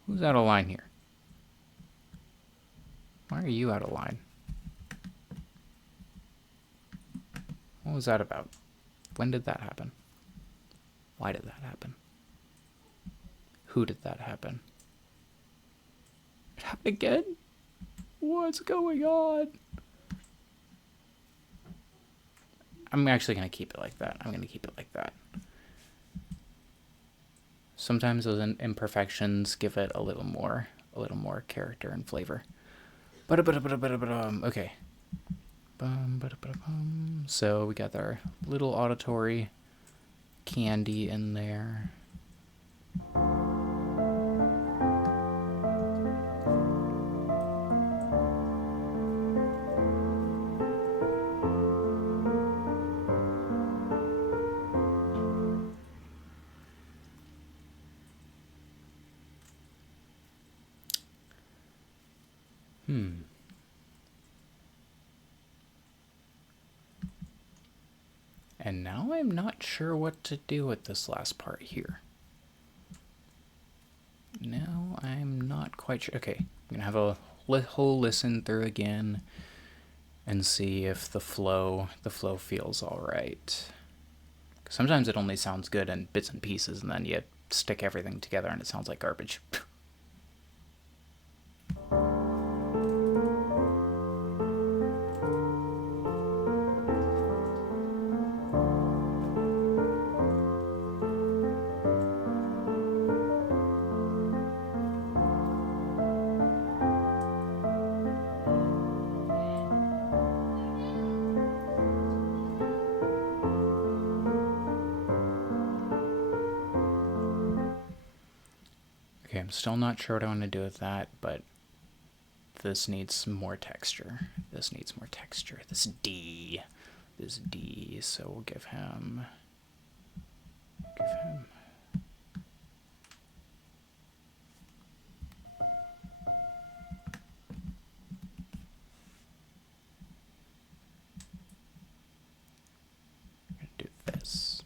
Who's out of line here? Why are you out of line? What was that about? When did that happen? Why did that happen? Who did that happen? It happened again? What's going on? I'm actually going to keep it like that. I'm going to keep it like that. Sometimes those imperfections give it a little more character and flavor. Okay. So we got our little auditory candy in there. And now I'm not sure what to do with this last part here. Now I'm not quite sure. Okay, I'm gonna have a whole listen through again and see if the flow feels all right. Sometimes it only sounds good in bits and pieces, and then you stick everything together and it sounds like garbage. Okay, I'm still not sure what I want to do with that, but this needs more texture. This needs more texture. This D, so we'll give him do this.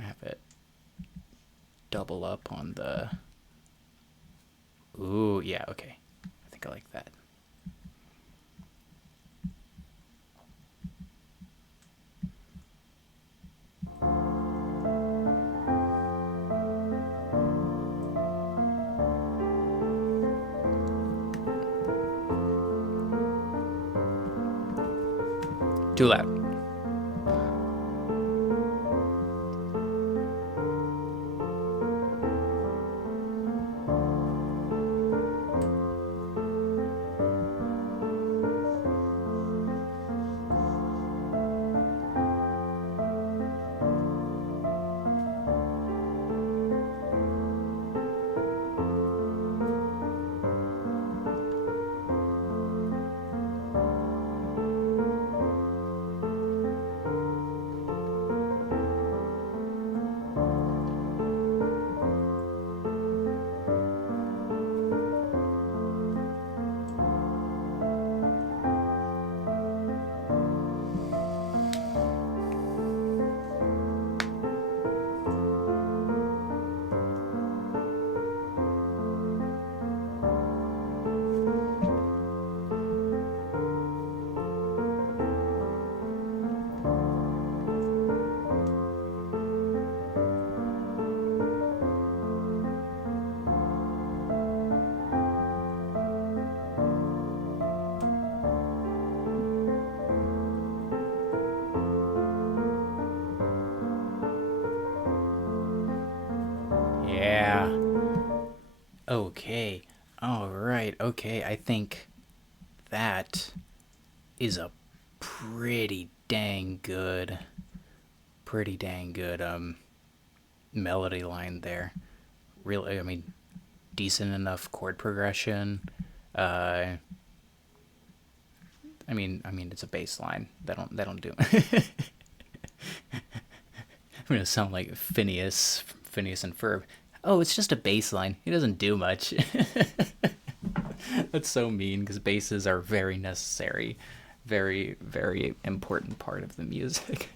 Have it double up on the... Ooh, yeah, okay. I think I like that. Too loud. Yeah. Okay. All right. Okay. I think that is a pretty dang good melody line there. Really, I mean, decent enough chord progression. I mean, it's a bass line. They don't do. I'm gonna sound like Phineas and Ferb. Oh, it's just a bass line. He doesn't do much. That's so mean because basses are very necessary, very very important part of the music.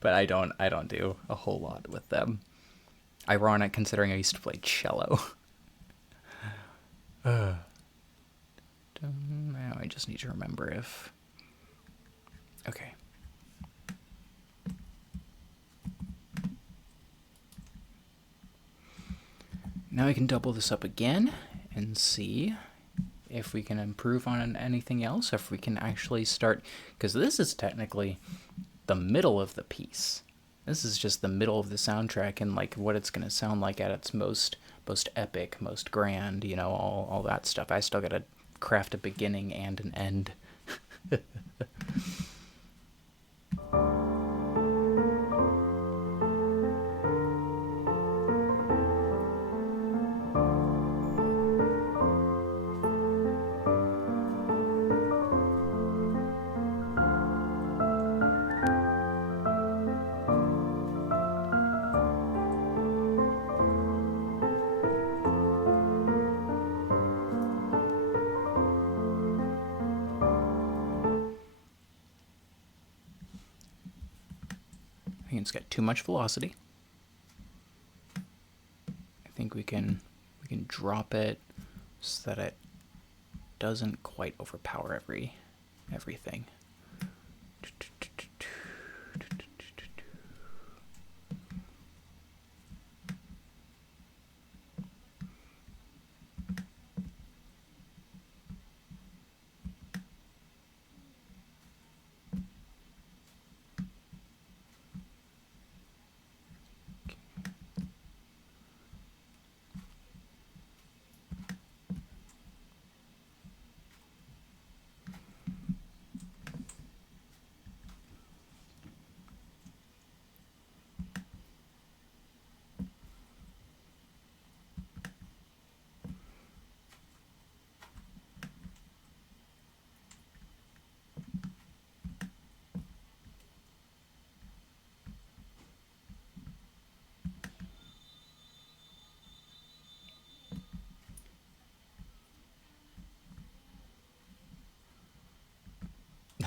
But I don't do a whole lot with them. Ironic considering I used to play cello. I just need to remember if... Okay. Now I can double this up again and see if we can improve on anything else, if we can actually start, because this is technically the middle of the piece. This is just the middle of the soundtrack and like what it's going to sound like at its most epic, most grand, you know, all that stuff. I still got to craft a beginning and an end. I think it's got too much velocity. I think we can drop it so that it doesn't quite overpower everything.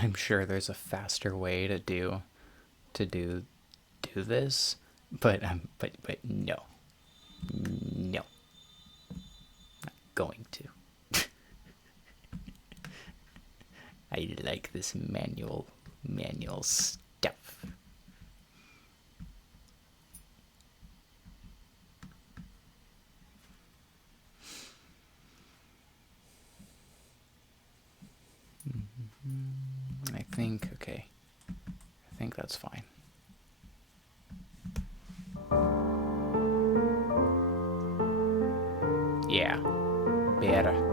I'm sure there's a faster way to do this, but no, not going to. I like this manual stuff. Okay. I think that's fine. Yeah, better.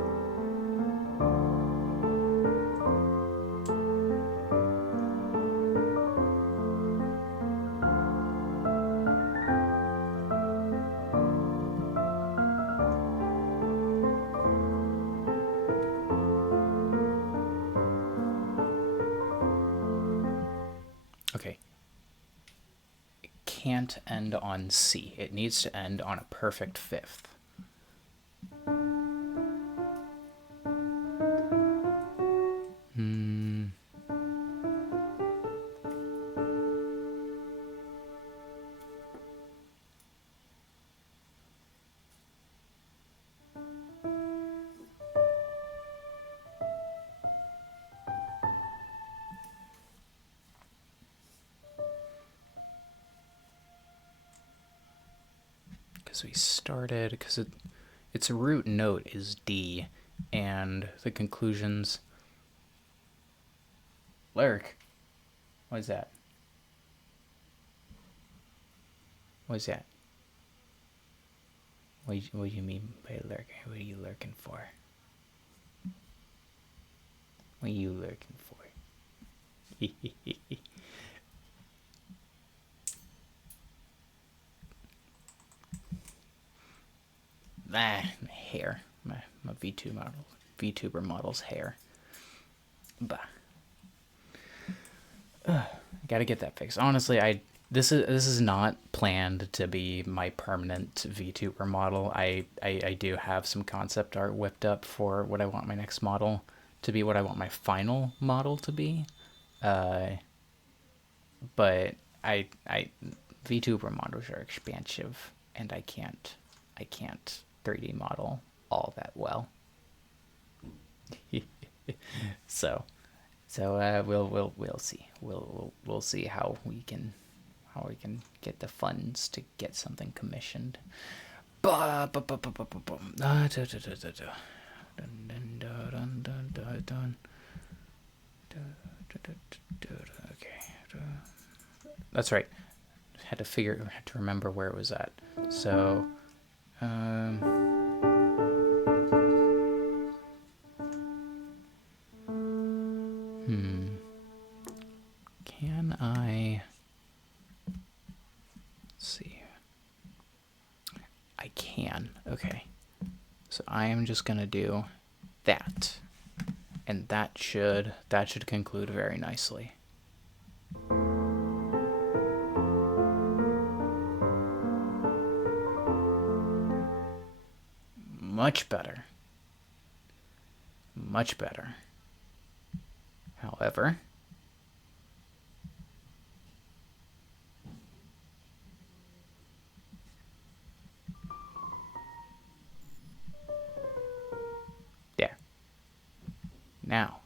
Okay. It can't end on C. It needs to end on a perfect fifth. We started because its root note is D, and the conclusions. Lurk. What is that? What is that? What do you mean by lurk? What are you lurking for? What are you lurking for? Hair. My VTuber model's hair. Bah. Gotta get that fixed. Honestly, this is not planned to be my permanent VTuber model. I do have some concept art whipped up for what I want my next model to be, what I want my final model to be. But VTuber models are expensive, and I can't 3D model all that well. So we'll see. We'll see how we can get the funds to get something commissioned. Okay, that's right. Had to remember where it was at. So, can I? Let's see. I can. Okay. So I am just gonna do that, and that should conclude very nicely. Much better. Much better. However, there. Now,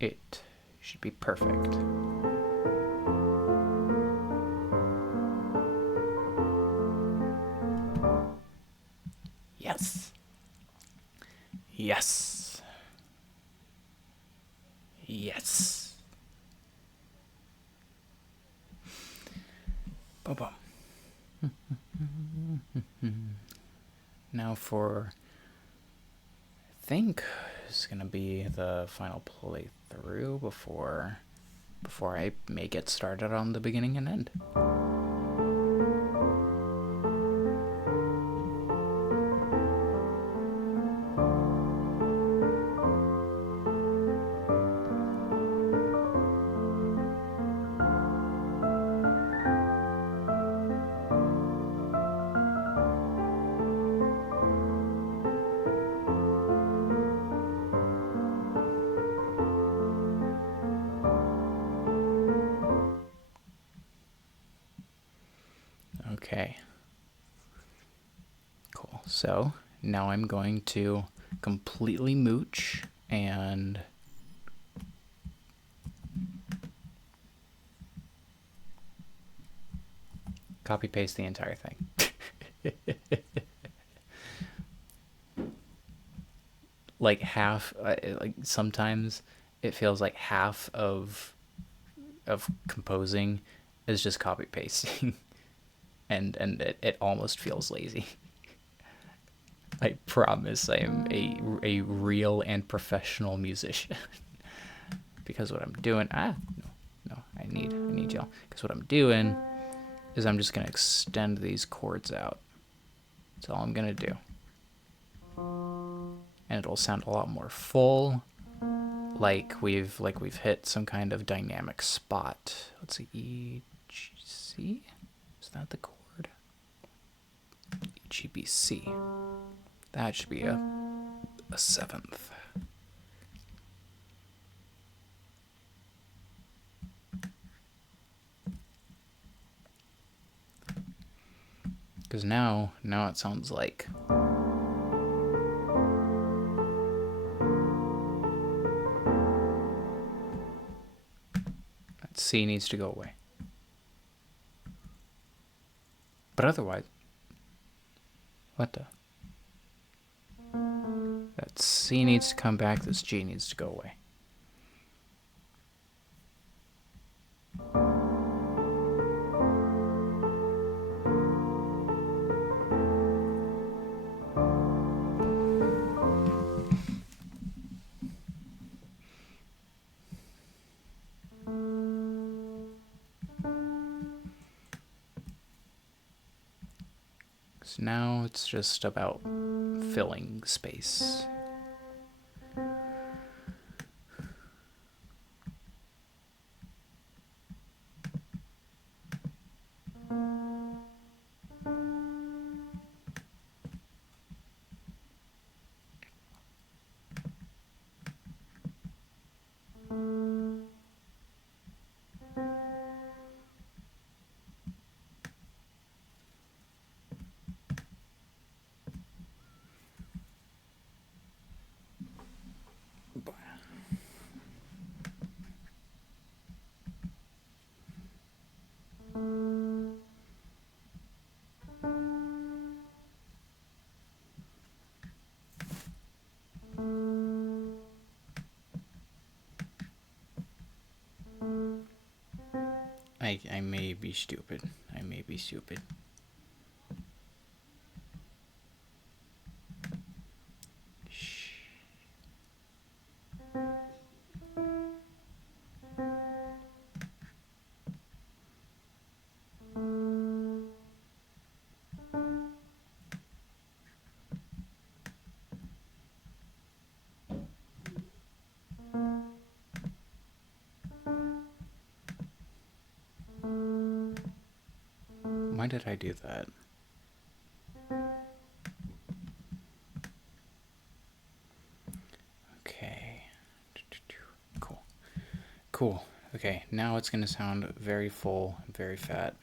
it should be perfect. Yes. Yes. Yes. Boom, boom. Now for, I think it's gonna be the final playthrough before I may get started on the beginning and end. Okay. Cool. So now I'm going to completely mooch and copy paste the entire thing. Like half, like sometimes it feels like half of composing is just copy pasting. and it almost feels lazy. I promise I am a real and professional musician. Because what I'm doing, no, I need y'all. Because what I'm doing is I'm just gonna extend these chords out. That's all I'm gonna do, and it'll sound a lot more full, like we've hit some kind of dynamic spot. Let's see, E, G, C. Is that the chord? E, G, B, C. That should be a seventh. Because now it sounds like that C needs to go away. But otherwise, what the? That C needs to come back, this G needs to go away. So now it's just about filling space. I may be stupid. I may be stupid. Shh. Why did I do that? Okay. Cool. Cool. Okay, now it's going to sound very full, very fat.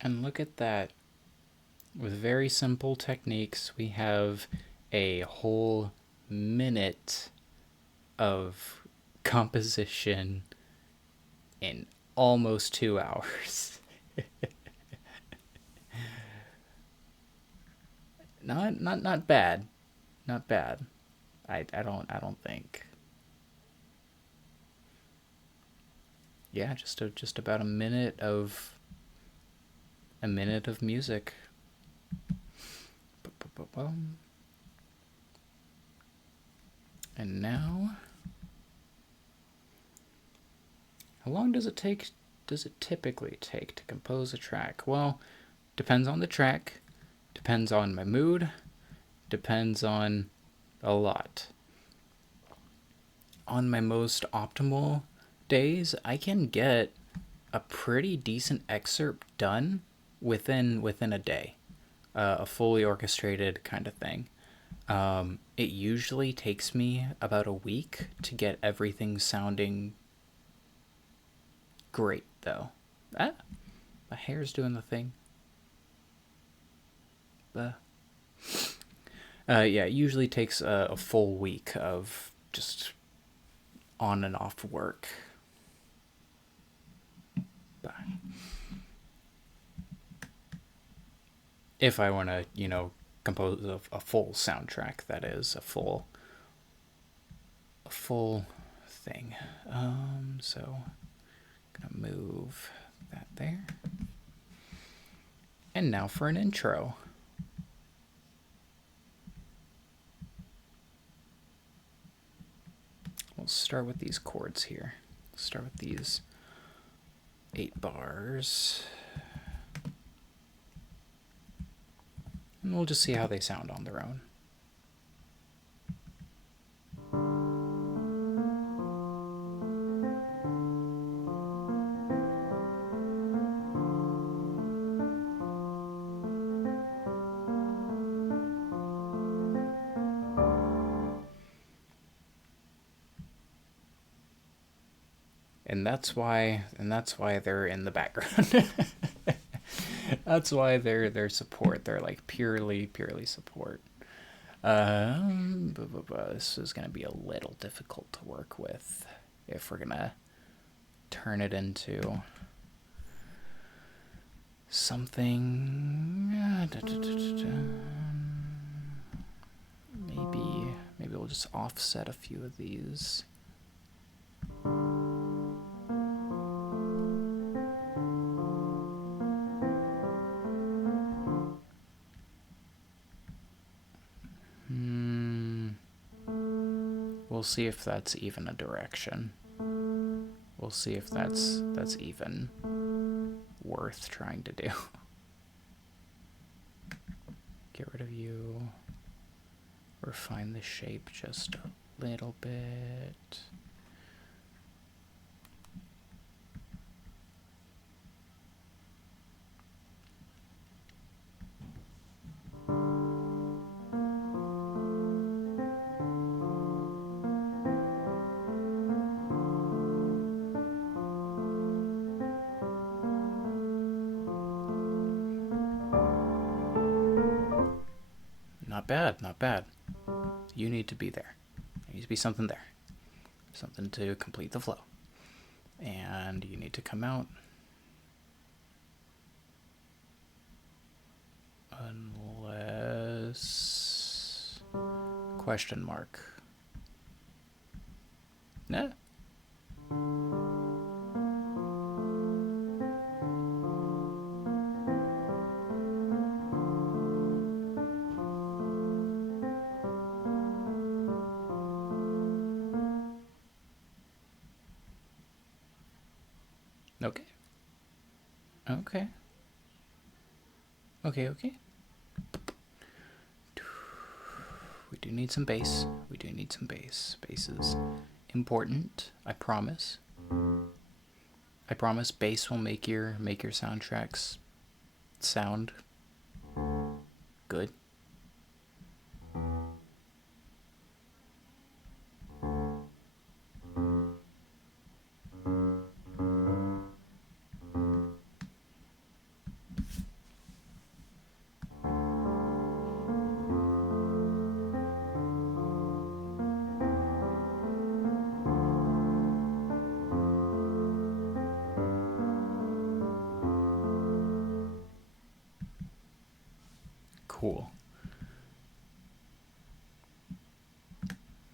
And look at that. With very simple techniques, we have a whole minute of composition in almost 2 hours. Not bad. Not bad. I don't think. Yeah, just about a minute of music. And now, how long does it typically take to compose a track? Well, depends on the track, depends on my mood, depends on a lot. On my most optimal days, I can get a pretty decent excerpt done within a day, a fully orchestrated kind of thing. It usually takes me about a week to get everything sounding great, though. Ah, my hair's doing the thing. Yeah, it usually takes a full week of just on and off work. But if I want to, compose a full soundtrack, that is, a full thing. So I'm gonna move that there. And now for an intro. We'll start with these chords here. Start with these 8 bars. And we'll just see how they sound on their own. And that's why they're in the background. That's why they're support. They're like purely support. This is gonna be a little difficult to work with if we're gonna turn it into something. Maybe we'll just offset a few of these. We'll see if that's even a direction. We'll see if that's even worth trying to do. Get rid of you. Refine the shape just a little bit. Not bad, not bad. You need to be there. There needs to be something there. Something to complete the flow. And you need to come out. Unless... question mark. Nah. Okay. Okay. Okay. We do need some bass. We do need some bass. Bass is important. I promise. I promise bass will make your soundtracks sound good. Cool.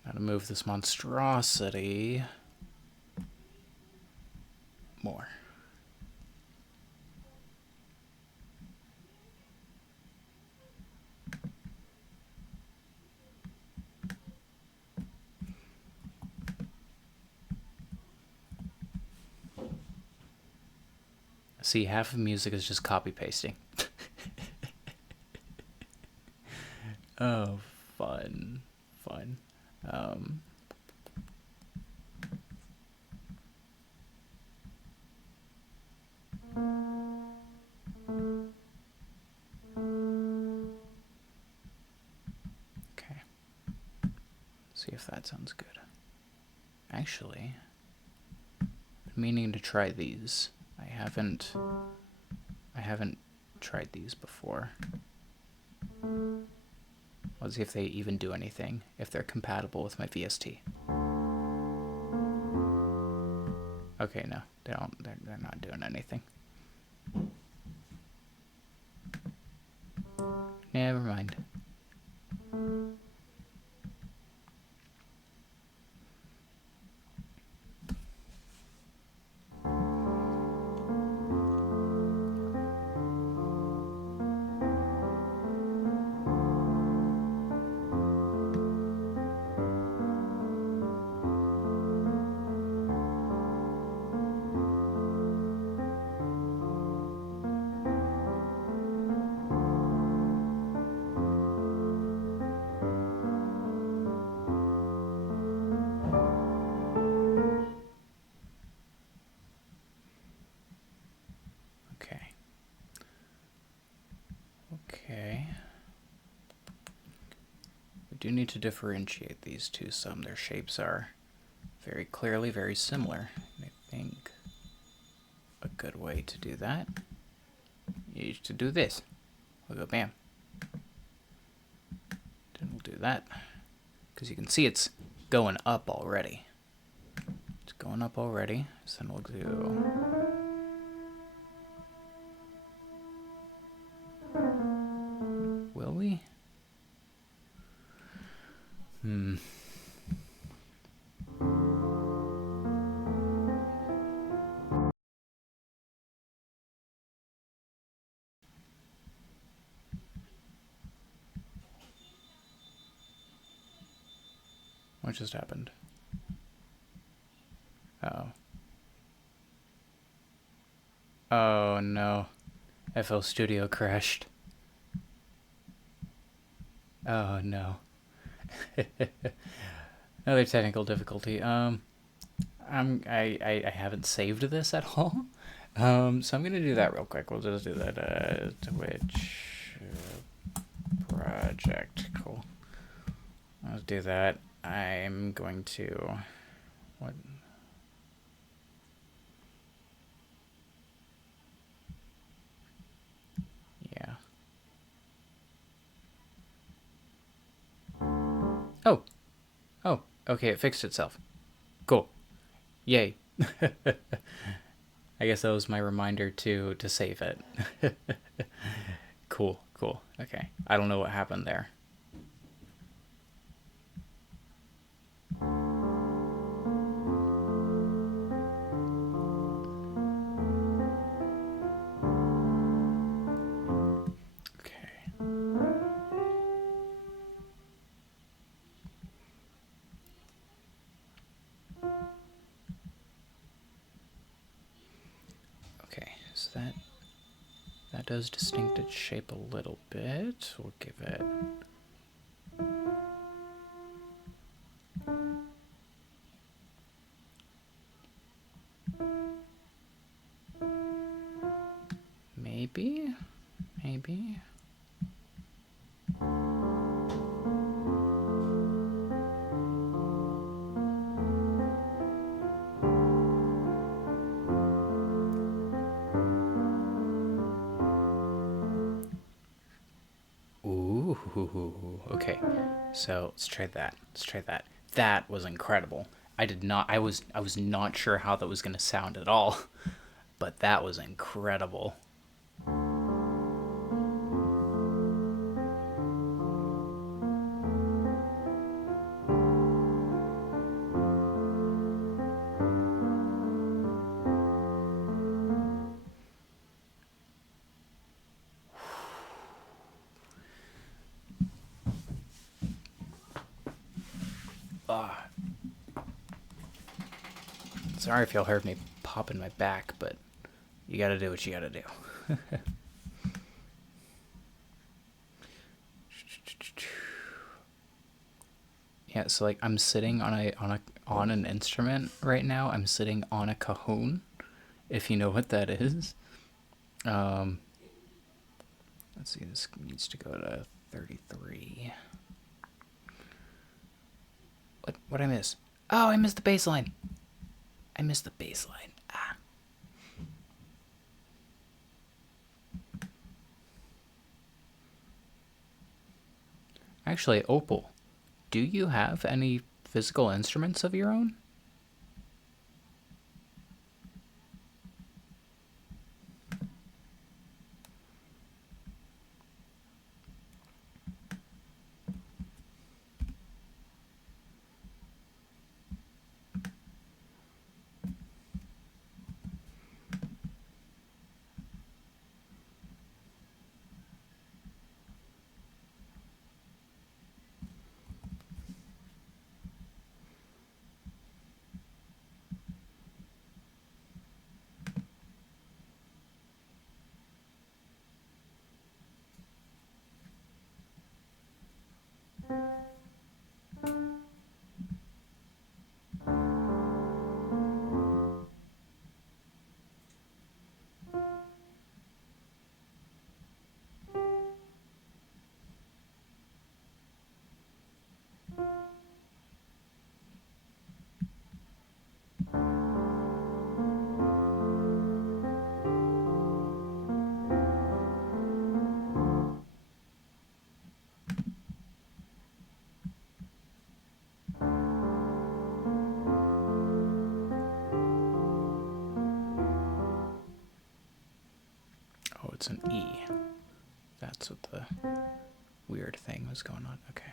Now to move this monstrosity more. See, half of music is just copy pasting. Oh, fun. Okay. See if that sounds good. Actually, I'm meaning to try these. I haven't tried these before. Let's see if they even do anything, if they're compatible with my VST. Okay, no, they don't. They're not doing anything. Never mind. Okay. We do need to differentiate these two some. Their shapes are very clearly very similar. And I think a good way to do that you to do this. We'll go bam. Then we'll do that. Because you can see it's going up already. It's going up already. So then we'll do... Will we? What just happened? Uh-oh. Oh no. FL Studio crashed. Oh no. Another technical difficulty. I haven't saved this at all. So I'm gonna do that real quick. We'll just do that Twitch project. Cool. Let's do that. I'm going to what? Yeah. Oh. Oh, okay, it fixed itself. Cool. Yay. I guess that was my reminder to save it. Cool, cool. Okay. I don't know what happened there. Okay, so that does distinct its shape a little bit. We'll give it... Maybe? Maybe? Ooh, okay. So let's try that. Let's try that. That was incredible. I was not sure how that was gonna sound at all, but that was incredible. Sorry if y'all heard me pop in my back, but you gotta do what you gotta do. Yeah, so like I'm sitting on an instrument right now. I'm sitting on a cajon, if you know what that is. Let's see, this needs to go to 33. What I miss? Oh, I missed the bass line. I missed the bass line. Ah. Actually, Opal, do you have any physical instruments of your own? it's an E. That's what the weird thing was going on. Okay.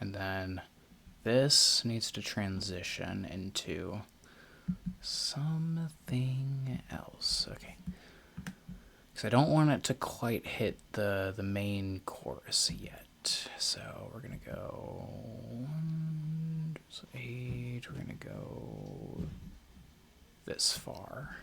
And then this needs to transition into something else. Okay. Because I don't want it to quite hit the main chorus yet. So we're going to go 8. We're going to go this far.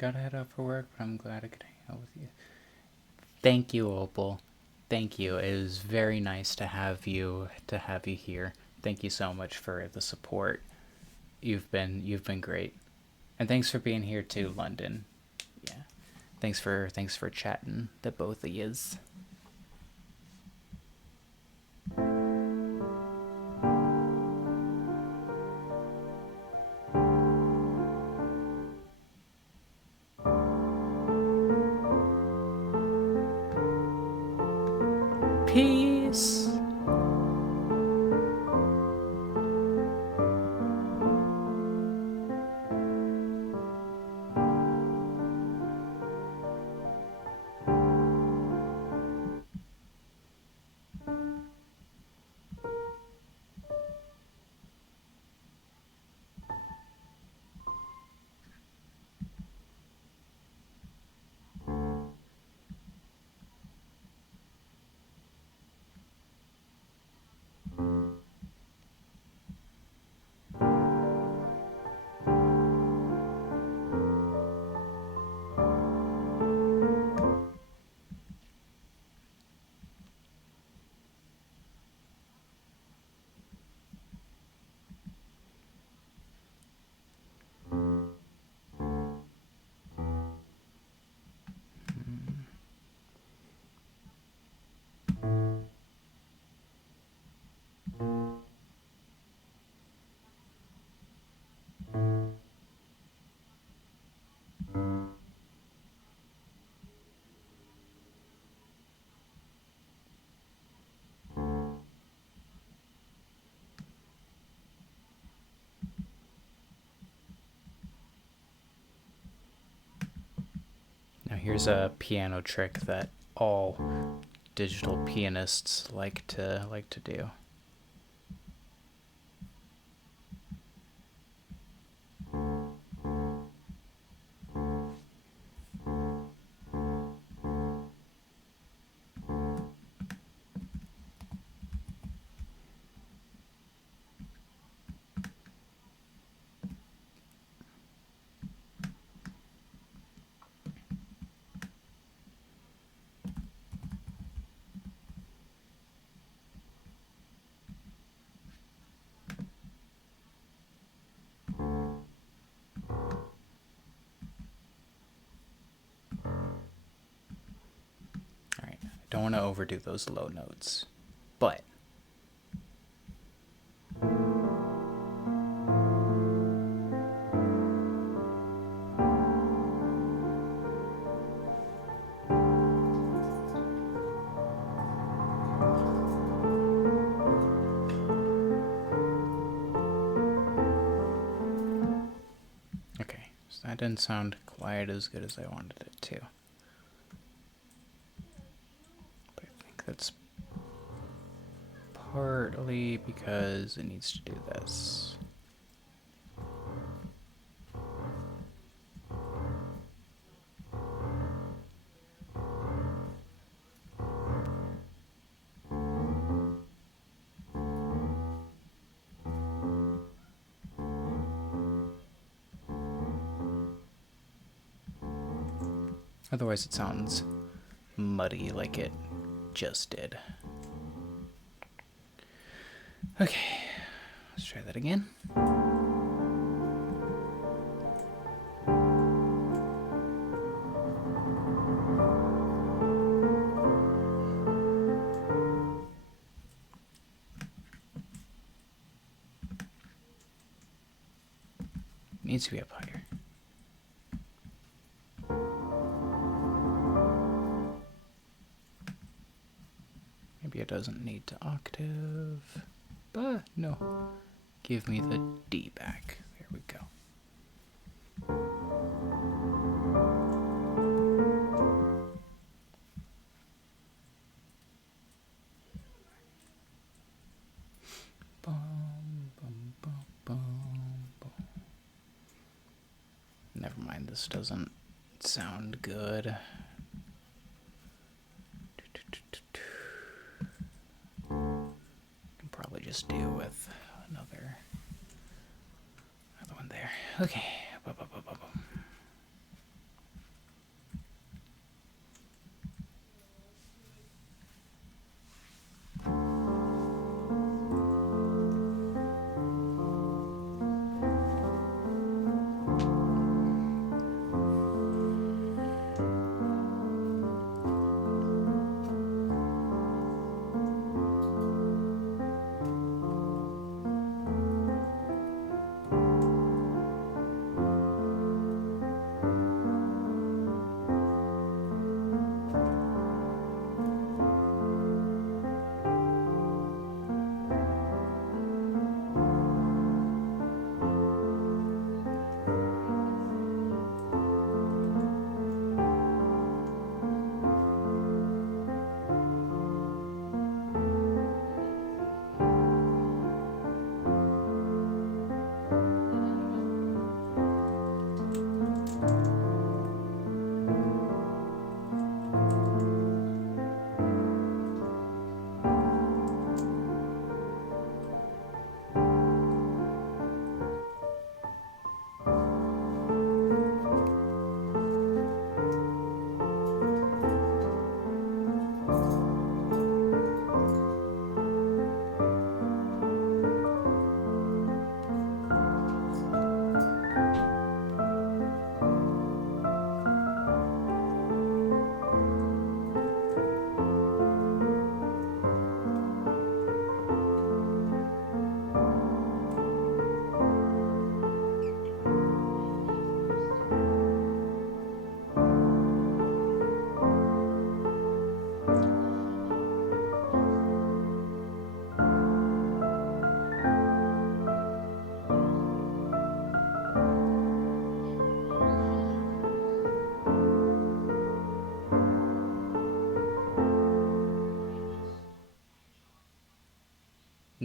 Gotta head out for work, but I'm glad I could hang out with you. Thank you, Opal. Thank you. It was very nice to have you here. Thank you so much for the support. You've been great. And thanks for being here too, London. Yeah. Thanks for chatting, the both of yous. Peace. Now here's a piano trick that all digital pianists like to do. Don't want to overdo those low notes, but okay, so that didn't sound quite as good as I wanted it to. But I think that's partly because it needs to do this. Otherwise it sounds muddy like it just did. Okay, let's try that again. Needs to be up higher. Maybe it doesn't need to octave, but no. Give me the D back. There we go. Never mind, this doesn't sound good. Can probably just do with another one there. Okay.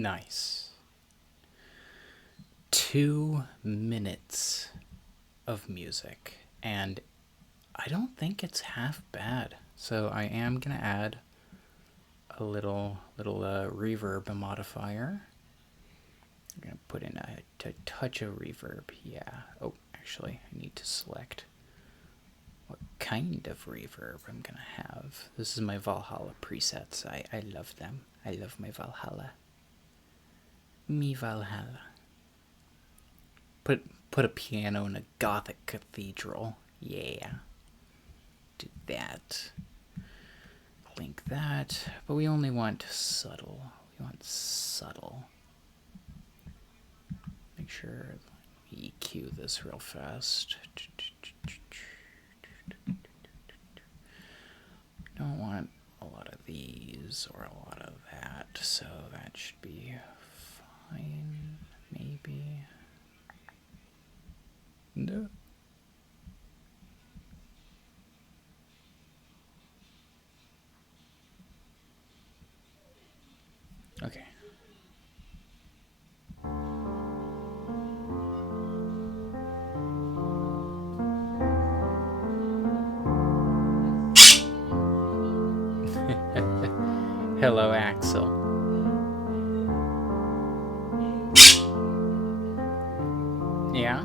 Nice. 2 minutes of music, and I don't think it's half bad. So I am gonna add a little reverb modifier. I'm gonna put in a touch of reverb. Yeah. Oh, actually, I need to select what kind of reverb I'm gonna have. This is my Valhalla presets. I love them. I love my Valhalla. Me Valhalla. Put a piano in a Gothic cathedral. Yeah. Do that. Link that. But we only want subtle. We want subtle. Make sure we EQ this real fast. Don't want a lot of these or a lot of that, so that should be fine. Maybe. No. Okay. Hello, Axel. Yeah?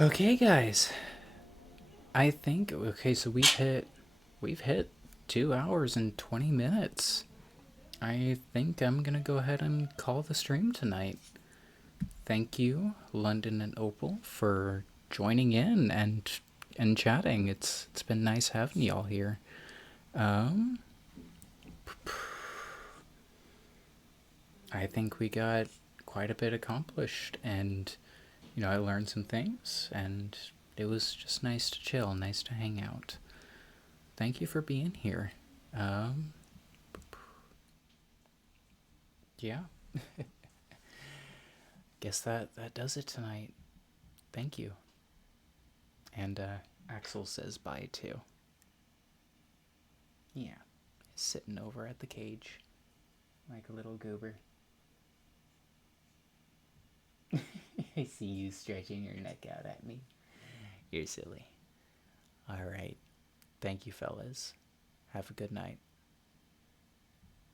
Okay, guys. I think okay, so we've hit 2 hours and 20 minutes. I think I'm gonna go ahead and call the stream tonight. Thank you, London and Opal, for joining in and chatting. It's been nice having y'all here. Um, I think we got quite a bit accomplished, and I learned some things, and it was just nice to chill, nice to hang out. Thank you for being here. Um, yeah, guess that does it tonight. Thank you. And Axel says bye too. Yeah, he's sitting over at the cage like a little goober. I see you stretching your neck out at me. You're silly. All right. Thank you, fellas. Have a good night.